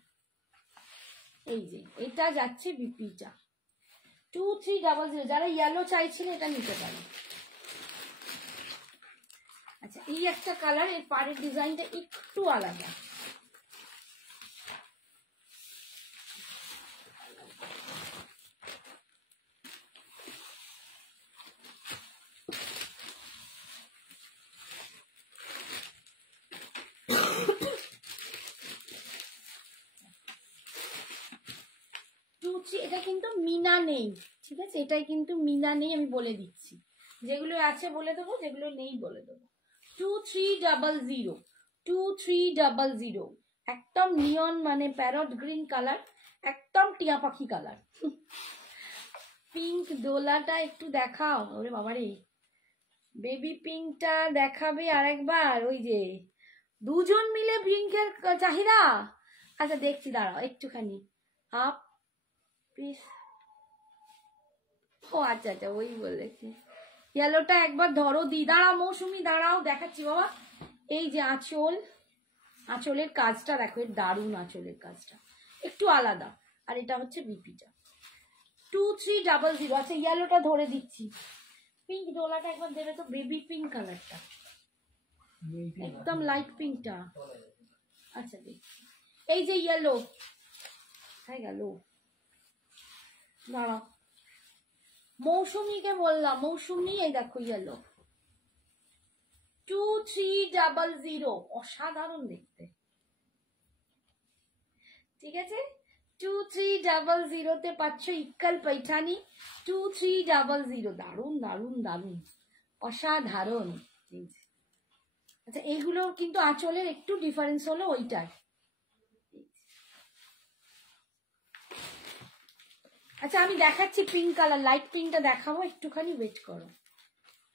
এই যে এটা যাচ্ছে বিপিটা 2300। যারা ইয়েলো চাইছিল এটা নিতে পারে। আচ্ছা এই একটা কালার, এর পাড়ের ডিজাইনটা একটু আলাদা। এটা কিন্তু মিনা নেই, ঠিক আছে? এটাই কিন্তু মিনা নেই, আমি বলে দিচ্ছি। যেগুলো আছে বলে দেবো, যেগুলো নেই বলে দেবো। 2300, 2300। একদম নিয়ন মানে প্যারট গ্রিন কালার, একদম টিয়া পাখি কালার। পিঙ্ক দোলাটা একটু দেখাও। ওরে বাবারে বেবি পিঙ্কটা দেখাবে আরেকবার? ওই যে দুজন মিলে পিঙ্কের চাহিদা। আচ্ছা দেখছি, দাঁড়াও একটুখানি। Up please. ও আচ্ছা আচ্ছা, ওই বলেছি। ইয়েলোটা একবার ধরো দি। দাঁড়াও মৌসুমি, দাঁড়াও দেখাচ্ছি বাবা। এই যে আঁচল, আঁচলের কাজটা দেখো, এর দারুণ আঁচলের কাজটা, একটু আলাদা। আর এটা হচ্ছে বিপিটা 2300। আচ্ছা ইয়েলোটা ধরে দিচ্ছি। পিঙ্ক ডোলাটা একবার দেবে তো, বেবি পিঙ্ক কালারটা, একদম লাইট পিঙ্কটা। আচ্ছা দেখছি। এই যে ইয়েলো হয়ে গেল, দাঁড়াও মৌসুমীকে বললাম, মৌসুমী এই দেখো ইয়েলো 2300, অসাধারণ দেখতে। ঠিক আছে, 2300 পাচ্ছ ইক্কাল पैठानी 2300। দারুন দারুন দারুন, অসাধারণ। আচ্ছা এইগুলো কিন্তু আঁচলের একটু ডিফারেন্স হলো ওইটার। আচ্ছা আমি দেখাচ্ছি পিঙ্ক কালার, লাইট পিঙ্কটা দেখাবো, একটুখানি ওয়েট করো।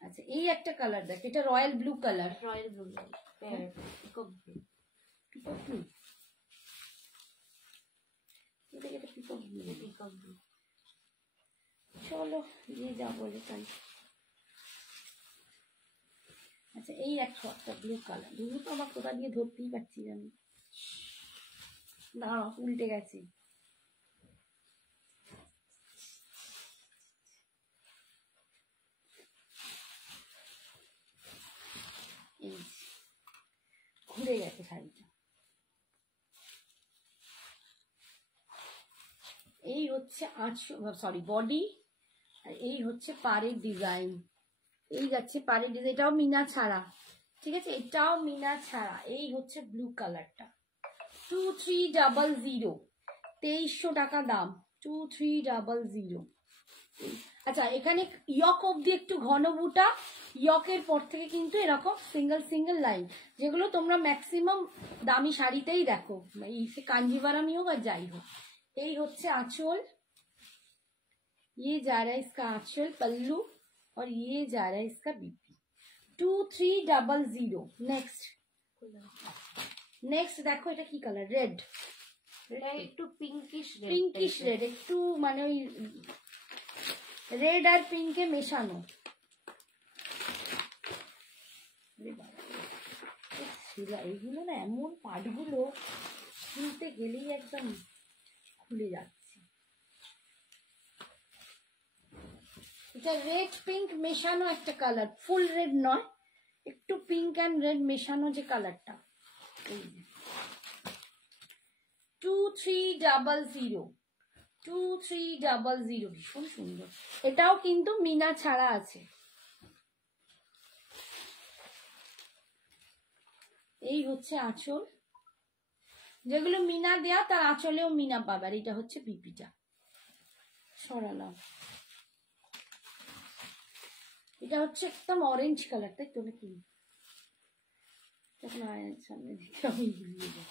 আচ্ছা এই একটা কালার দেখ, এটা royal blue colour. Royal blue, peacock blue, peacock blue, এটা পিকক ব্লু, পিকক ব্লু। চলো ये যা বলে তাই। আচ্ছা এই একটা ব্লু কালার, ব্লু তো আমার কোথা দিয়ে ধরতেই পারছি আমি, দাঁড়াও উল্টে গেছি। এই ঘুরে গেছে শাড়িটা। এই হচ্ছে সরি বডি, আর এই হচ্ছে পাড়ের ডিজাইন। এই যাচ্ছে পাড়ের ডিজাইন, এটাও মিনা ছাড়া। ঠিক আছে, এটাও মিনা ছাড়া। এই হচ্ছে ব্লু কালারটা 2300, 2300 টাকা দাম, 2300। আচ্ছা এখানে ইয়ক অব্দি একটু ঘন বুটা, ইয়কের পর থেকে কিন্তু এরকম সিঙ্গেল সিঙ্গেল লাইন, যেগুলো তোমরা ম্যাক্সিমাম দামি শাড়িতেই দেখো, কাঞ্জিভারামি হোক আর যাই হোক। এই হচ্ছে আঁচল, ये जा रहा है इसका आंचल पल्लू, और ये जा रहा है इसका बीपी 2300। नेक्स्ट देखो এটা কি কালার, রেড, এটা একটু পিঙ্কিশ রেড, পিঙ্কিশ রেড, একটু মানে ওই রেড আর পিঙ্কে মেশানো। এইগুলো না, এমন পাটগুলো খুলতে গেলেই একদম খুলে যাচ্ছে। এটা রেড পিঙ্ক মেশানো একটা কালার, ফুল রেড নয়, একটু পিঙ্ক অ্যান্ড রেড মেশানো যে কালারটা। 2300, 2300, ভীষণ সুন্দর। এটাও কিন্তু মিনা ছাড়া আছে। এই হচ্ছে আঁচল, যেগুলো মিনা দেয়া তার আঁচলেও মিনা পাবে। আর এটা হচ্ছে পিপিটা, সরালাম। এটা হচ্ছে একদম অরেঞ্জ কালার, তাই তো নাকি? তখন আয়নার সামনে দিকে আমি ভুলিয়ে যাই।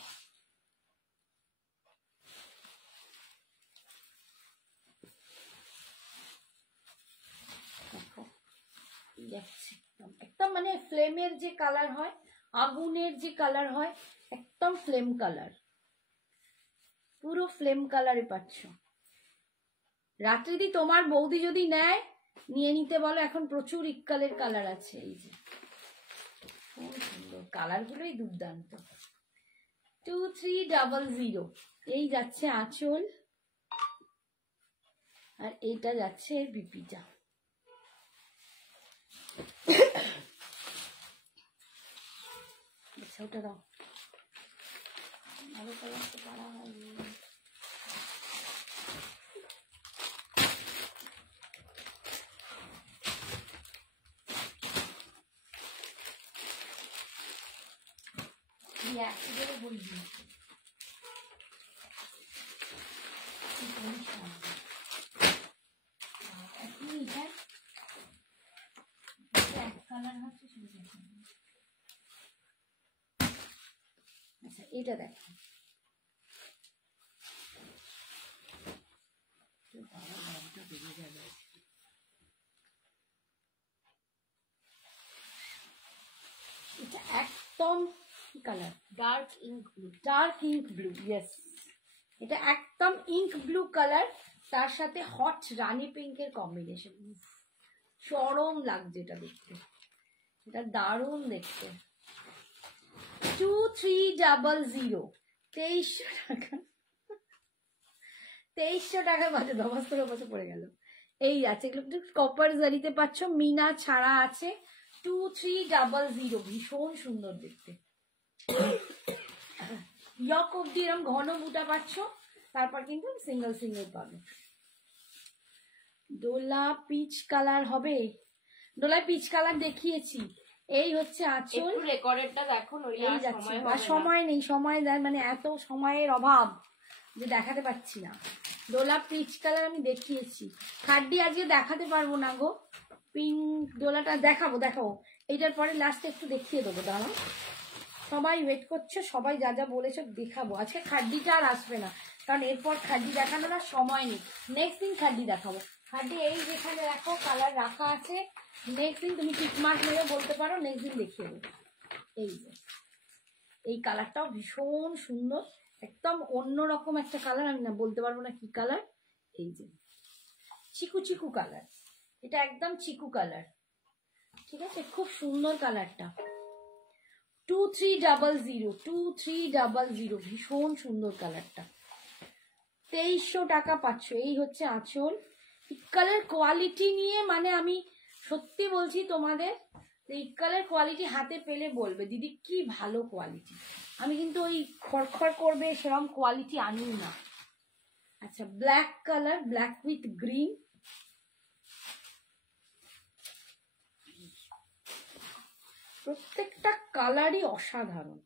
একদম মানে ফ্লেমের যে কালার হয়, আগুনের যে কালার হয়, একদম ফ্লেম কালার, পুরো ফ্লেম কালারে পাচ্ছ। রাত্রিদি তোমার বৌদি যদি নেয়, নিয়ে নিতে বলো, এখন প্রচুর ইক্কালের কালার আছে। এই যে সুন্দর কালার গুলোই দুর্দান্ত। 2300। এই যাচ্ছে আঁচল, আর এইটা যাচ্ছে বিপিটা। আচ্ছা ওটা দাও, ভালো কালার তো পারা হয়নি। বলবি আচ্ছা এটা দেখো, এটা একদম কি colour, dark ink blue. Dark ink blue, yes. এটা একদম ইঙ্ক ব্লু কালার, তার সাথে হট রানী পিঙ্কের কম্বিনেশন, চরম লাগছে এটা দেখতে, এটা দারুণ দেখতে। 2300, 2300 টাকা, 2300 টাকা বাজে, দমাস্তর পাশে পড়ে গেল। এই আছে, এগুলো কপার জারিতে পাচ্ছ, মিনা ছাড়া আছে। 2300, ভীষণ সুন্দর দেখতে। ইয়ক অব্দি এরকম ঘন বুটা পাচ্ছ, তারপর কিন্তু সিঙ্গেল সিঙ্গেল পাবে। ডোলা পিচ কালার হবে, ডোলা পিচ কালার দেখিয়েছি। এই হচ্ছে আঁচল, রেকর্ডেরটা দেখো, এই যাচ্ছে। আর সময় নেই, সময় দেয় মানে এত সময়ের অভাব যে দেখাতে পাচ্ছি না। ডোলা পিচ কালার আমি দেখিয়েছি, খাড্ডি আজকে দেখাতে পারবো না গো। পিঙ্ক ডোলাটা দেখাবো, দেখাবো এইটার পরে লাস্টে একটু দেখিয়ে দেবো, দাঁড়াও। সবাই ওয়েট করছো, সবাই যা যা বলেছো দেখাবো। আজকে খাড্ডিটা আর আসবে না, কারণ এরপর খাড্ডি দেখানোর আর সময় নেই। নেক্সট দিন খাড্ডি দেখাবো। খাড্ডি এই যেখানে রাখো কালার রাখা আছে, নেক্সট দিন তুমি টিক মার্ক মেরে বলতে পারো, নেক্সট দিন দেখিয়ে দেবো। এই যে এই কালারটাও ভীষণ সুন্দর, একদম অন্যরকম একটা কালার, আমি না বলতে পারবো না কি কালার। এই যে চিকু চিকু কালার, এটা একদম চিকু কালার, ঠিক আছে, খুব সুন্দর কালারটা। 2300, ভীষণ সুন্দর কালারটা। 2300 টাকা পাচ্ছ। এই হচ্ছে আঁচল। কালার কোয়ালিটি নিয়ে মানে আমি সত্যি বলছি তোমাদের, এই কালার কোয়ালিটি হাতে পেলে বলবে দিদি কি ভালো কোয়ালিটি। আমি কিন্তু ওই খড়খড় করবে সেরকম কোয়ালিটি আনি না। আচ্ছা, black colour, black with green, প্রত্যেকটা কালারই অসাধারণ,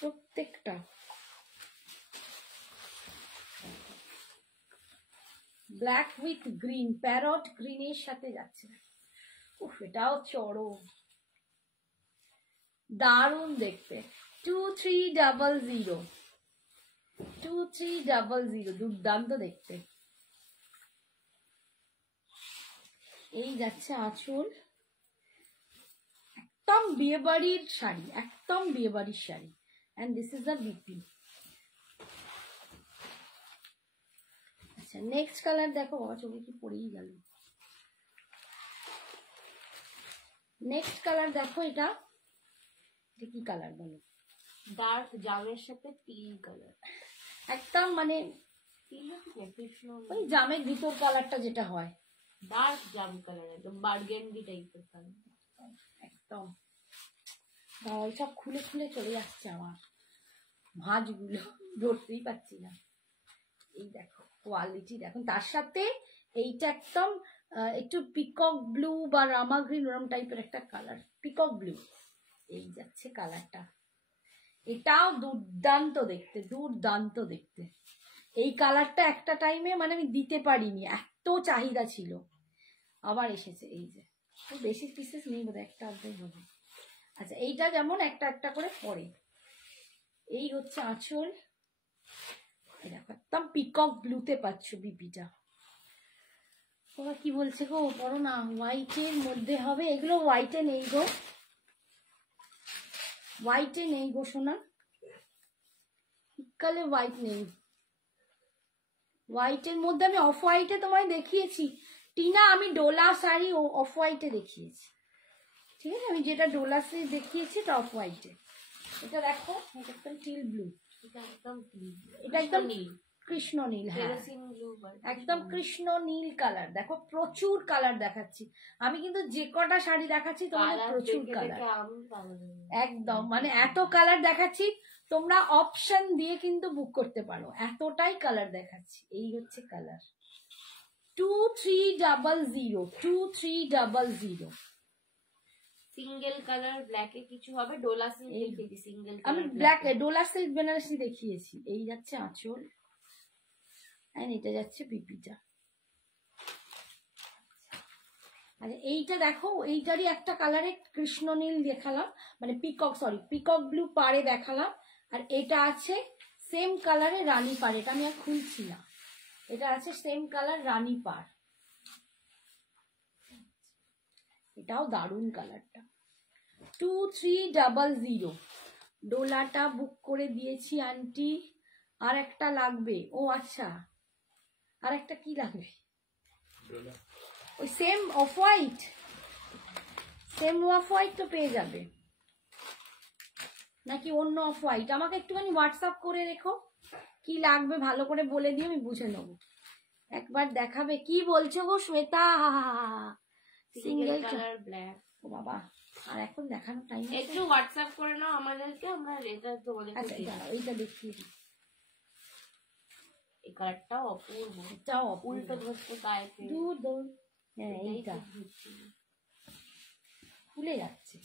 প্রত্যেকটা। ব্ল্যাক উইথ গ্রিন, প্যারট গ্রিনের সাথে যাচ্ছে। উফ, এটাও চরম দারুণ দেখতে। 2300, দুর্দান্ত দেখতে। এই যাচ্ছে আঁচল, একদম বিয়ে বাড়ির শাড়ি, একদম বিয়ে বাড়ির sari. And this is the BP. আচ্ছা, নেক্সট কালার দেখো, বাবা চোখে কি পড়েই গেল। নেক্সট কালার দেখো, এটা কি কালার বলো? ডার্ক জামের সাথে পিঙ্ক কালার, একদম মানে ওই জামের ভিতর কালারটা যেটা হয়, ডার্ক জাম কালার, একদম বার্গেন্ডি টাইপের কালার একদম। সব খুলে খুলে চলে যাচ্ছে আমার ভাঁজগুলো, ধরতেই পারছি না। এই দেখো কোয়ালিটি দেখো, তার সাথে এইটা একদম একটু পিকক ব্লু বা রামা গ্রিন ওরম টাইপের একটা কালার, পিকক ব্লু। এই যাচ্ছে কালারটা, এটাও দুর্দান্ত দেখতে, দুর্দান্ত দেখতে। এই কালারটা একটা টাইমে মানে আমি দিতে পারিনি, এত চাহিদা ছিল, আবার এসেছে। এই যে বেশি পিসেস নেই বোধহয়, একটা অর্ধেক হবে। আচ্ছা, এইটা যেমন একটা একটা করে পরে। এই হচ্ছে আঁচল, দেখো একদম পিকক ব্লুতে পাচ্ছ বিপিটা। ওরা কি বলছে গো, পড়ো না। হোয়াইটের মধ্যে হবে, এগুলো হোয়াইটে নেই গো, হোয়াইটে নেই গো সোনা, কালে হোয়াইট নেই। হোয়াইটের মধ্যে আমি অফ হোয়াইটে তোমায় দেখিয়েছি টিনা, আমি ডোলা শাড়ি অফ হোয়াইটে দেখিয়েছি, ঠিক আছে। আমি যেটা ডোলা শাড়ি দেখিয়েছি এটা অফ হোয়াইটে। এটা দেখো, এটা একদম টিল ব্লু, এটা একদম কৃষ্ণ নীল, হ্যাঁ একদম কৃষ্ণ নীল কালার। দেখো প্রচুর কালার দেখাচ্ছি আমি, কিন্তু যে কটা শাড়ি দেখাচ্ছি তোমাদের প্রচুর কালার, একদম মানে এত কালার দেখাচ্ছি, তোমরা অপশন দিয়ে কিন্তু বুক করতে পারো, এতটাই কালার দেখাচ্ছি। এই হচ্ছে কালার 2300, সিঙ্গেল কালার ব্ল্যাকে কিছু হবে, ডোলা সিল্ক দেখিয়েছি সিঙ্গেল, আমি ব্ল্যাক ডোলা সিল্ক বেনারসি দেখিয়েছি। এই যাচ্ছে আঁচল, এটা যাচ্ছে বিপিটা। আচ্ছা, এইটা দেখো, এইটারই একটা কালারে কৃষ্ণ নীল দেখালাম, মানে পিকক ব্লু পাড়ে দেখালাম। আর এটা আছে সেম কালারে রানী পাড়, এটা আমি আর খুলছি না, এটা আছে সেম কালার রানী পাড়, এটাও দারুণ কালারটা। 2300 ডোলাটা বুক করে দিয়েছি আন্টি। আর একটা লাগবে। ও আচ্ছা, আর একটা কি লাগবে? ওই same off white, same off white তো পেয়ে যাবে নাকি অন্য অফ হোয়াইট? আমাকে একটুখানি হোয়াটসঅ্যাপ করে রেখো, কি লাগবে ভালো করে বলে দিও, আমি বুঝে নেব। একবার দেখাবে? কি বলছো গো শ্বেতা? Single colour black. ও বাবা, আর এখন দেখানোর টাইম আছে? একটু হোয়াটসঅ্যাপ করে নাও আমাদেরকে, আমরা এটা তোমাদের। আচ্ছা এইটা দেখিয়ে দিই। এই কালারটাও অপূর্ব, এটাও উল্টো ধরতে গায়েতে। দূর দূর। হ্যাঁ এইটা খুলে যাচ্ছে।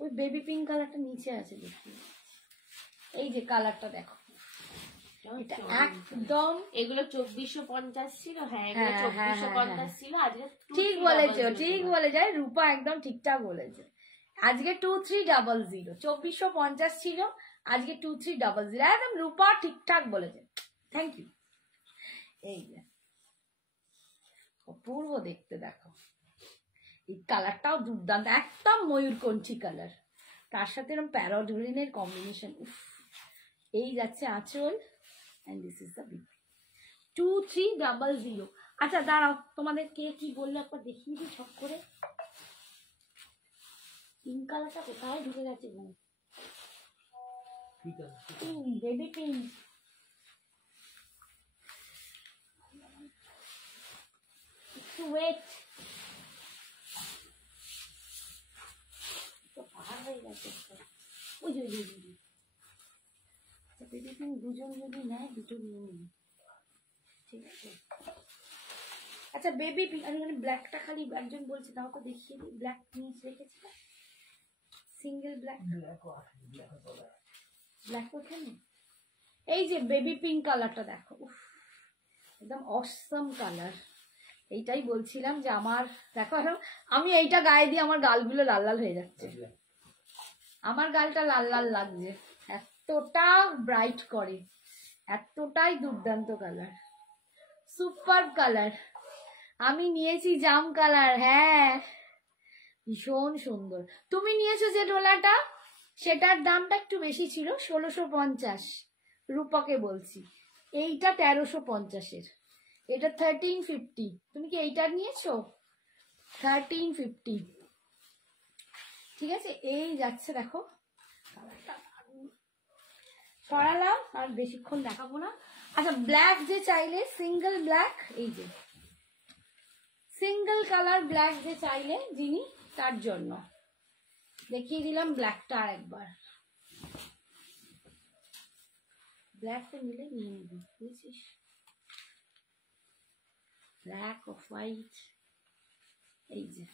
ওই বেবি পিঙ্ক কালারটা নিচে আছে, দেখি। এই যে কালারটা দেখো, এটা একদম। এগুলো 2450 ছিল। হ্যাঁ এগুলো 2450 ছিল। আজকে ঠিক বলেছো, ঠিক বলে যায় রূপা, একদম ঠিকঠাক বলেছে। আজকে 2300, 2450 ছিল, আজকে 2300। একদম রূপা ঠিকঠাক বলেছে, থ্যাংক ইউ। এই যে অপূর্ব দেখতে, দেখো এই কালারটাও দুর্দান্ত, একদম ময়ূরকণ্ঠী কালার, তার সাথে এরকম প্যারাডোরিনের কম্বিনেশন। এই যাচ্ছে আঁচল, and this is the big 2300। আচ্ছা দাঁড়াও, তোমাদের কে কি বললো একবার দেখিয়ে দিই ছক করে। পিঙ্ক কালারটা কোথায় ঢুকে গেছে গো? Baby pink. একটু ওয়েট, তো পাহাড় হয়ে গেছে। ওই যে বেবি পিঙ্ক দুজন যদি নেয়, দুটো নিয়ে নিই, ঠিক আছে? আচ্ছা বেবি পিঙ্ক, আমি ব্ল্যাকটা খালি একজন বলছে, তাও তো দেখিয়ে দিই। ব্ল্যাক নিয়ে রেখেছি, সিঙ্গেল ব্ল্যাক। ব্ল্যাক ওখানে। এই যে বেবি পিঙ্ক কালারটা দেখো, একদম অসম কালার। এইটাই বলছিলাম যে আমার দেখো, আমি এইটা গায়ে দিয়ে আমার গালগুলো লাল লাল হয়ে যাচ্ছে, আমার গালটা লাল লাল লাগছে, এতটা ব্রাইট করে, এতটাই দুর্দান্ত কালার, সুপার কালার। আমি নিয়েছি জাম কালার। হ্যাঁ ভীষণ সুন্দর। তুমি নিয়েছো যে ডোলাটা, সেটার দামটা একটু বেশি ছিল, 1650। রূপাকে বলছি, এইটা 1350-এর, এটা 1350। তুমি কি এইটা নিয়েছো? 1350, ঠিক আছে? এই যাচ্ছে দেখো, সরালাম, আর বেশিক্ষণ দেখাবো না। আচ্ছা ব্ল্যাক যে চাইলে, সিঙ্গেল ব্ল্যাক, এই যে সিঙ্গেল কালার ব্ল্যাক যে চাইলে যিনি, তার জন্য দেখিয়ে দিলাম ব্ল্যাকটা আর একবার। ব্ল্যাকটা নিলে নিয়ে নিবি, বুঝেছিস? ব্ল্যাক অফ হোয়াইট, এই যে।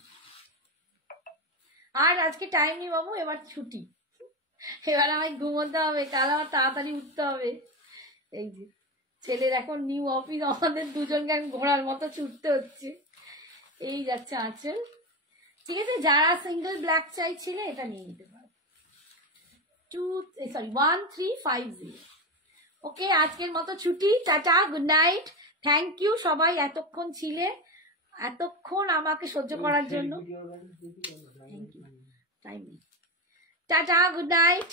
আর আজকে টাইম নেই বাবু, এবার ছুটি, এবার আমায় ঘুমোতে হবে, কাল আমার তাড়াতাড়ি উঠতে হবে। এই যে ছেলের এখন নিউ অফিস, আমাদের দুজনকে এখন ঘোড়ার মতো ছুটতে হচ্ছে। এই যাচ্ছে আঁচল, ঠিক আছে? যারা সিঙ্গেল ব্ল্যাক চাইছিলে এটা নিয়ে নিতে পারো। 1350। ওকে, আজকের মতো ছুটি, tata, good night. Thank you সবাই এতক্ষণ ছিলে, এতক্ষণ আমাকে সহ্য করার জন্য। Tata, good night.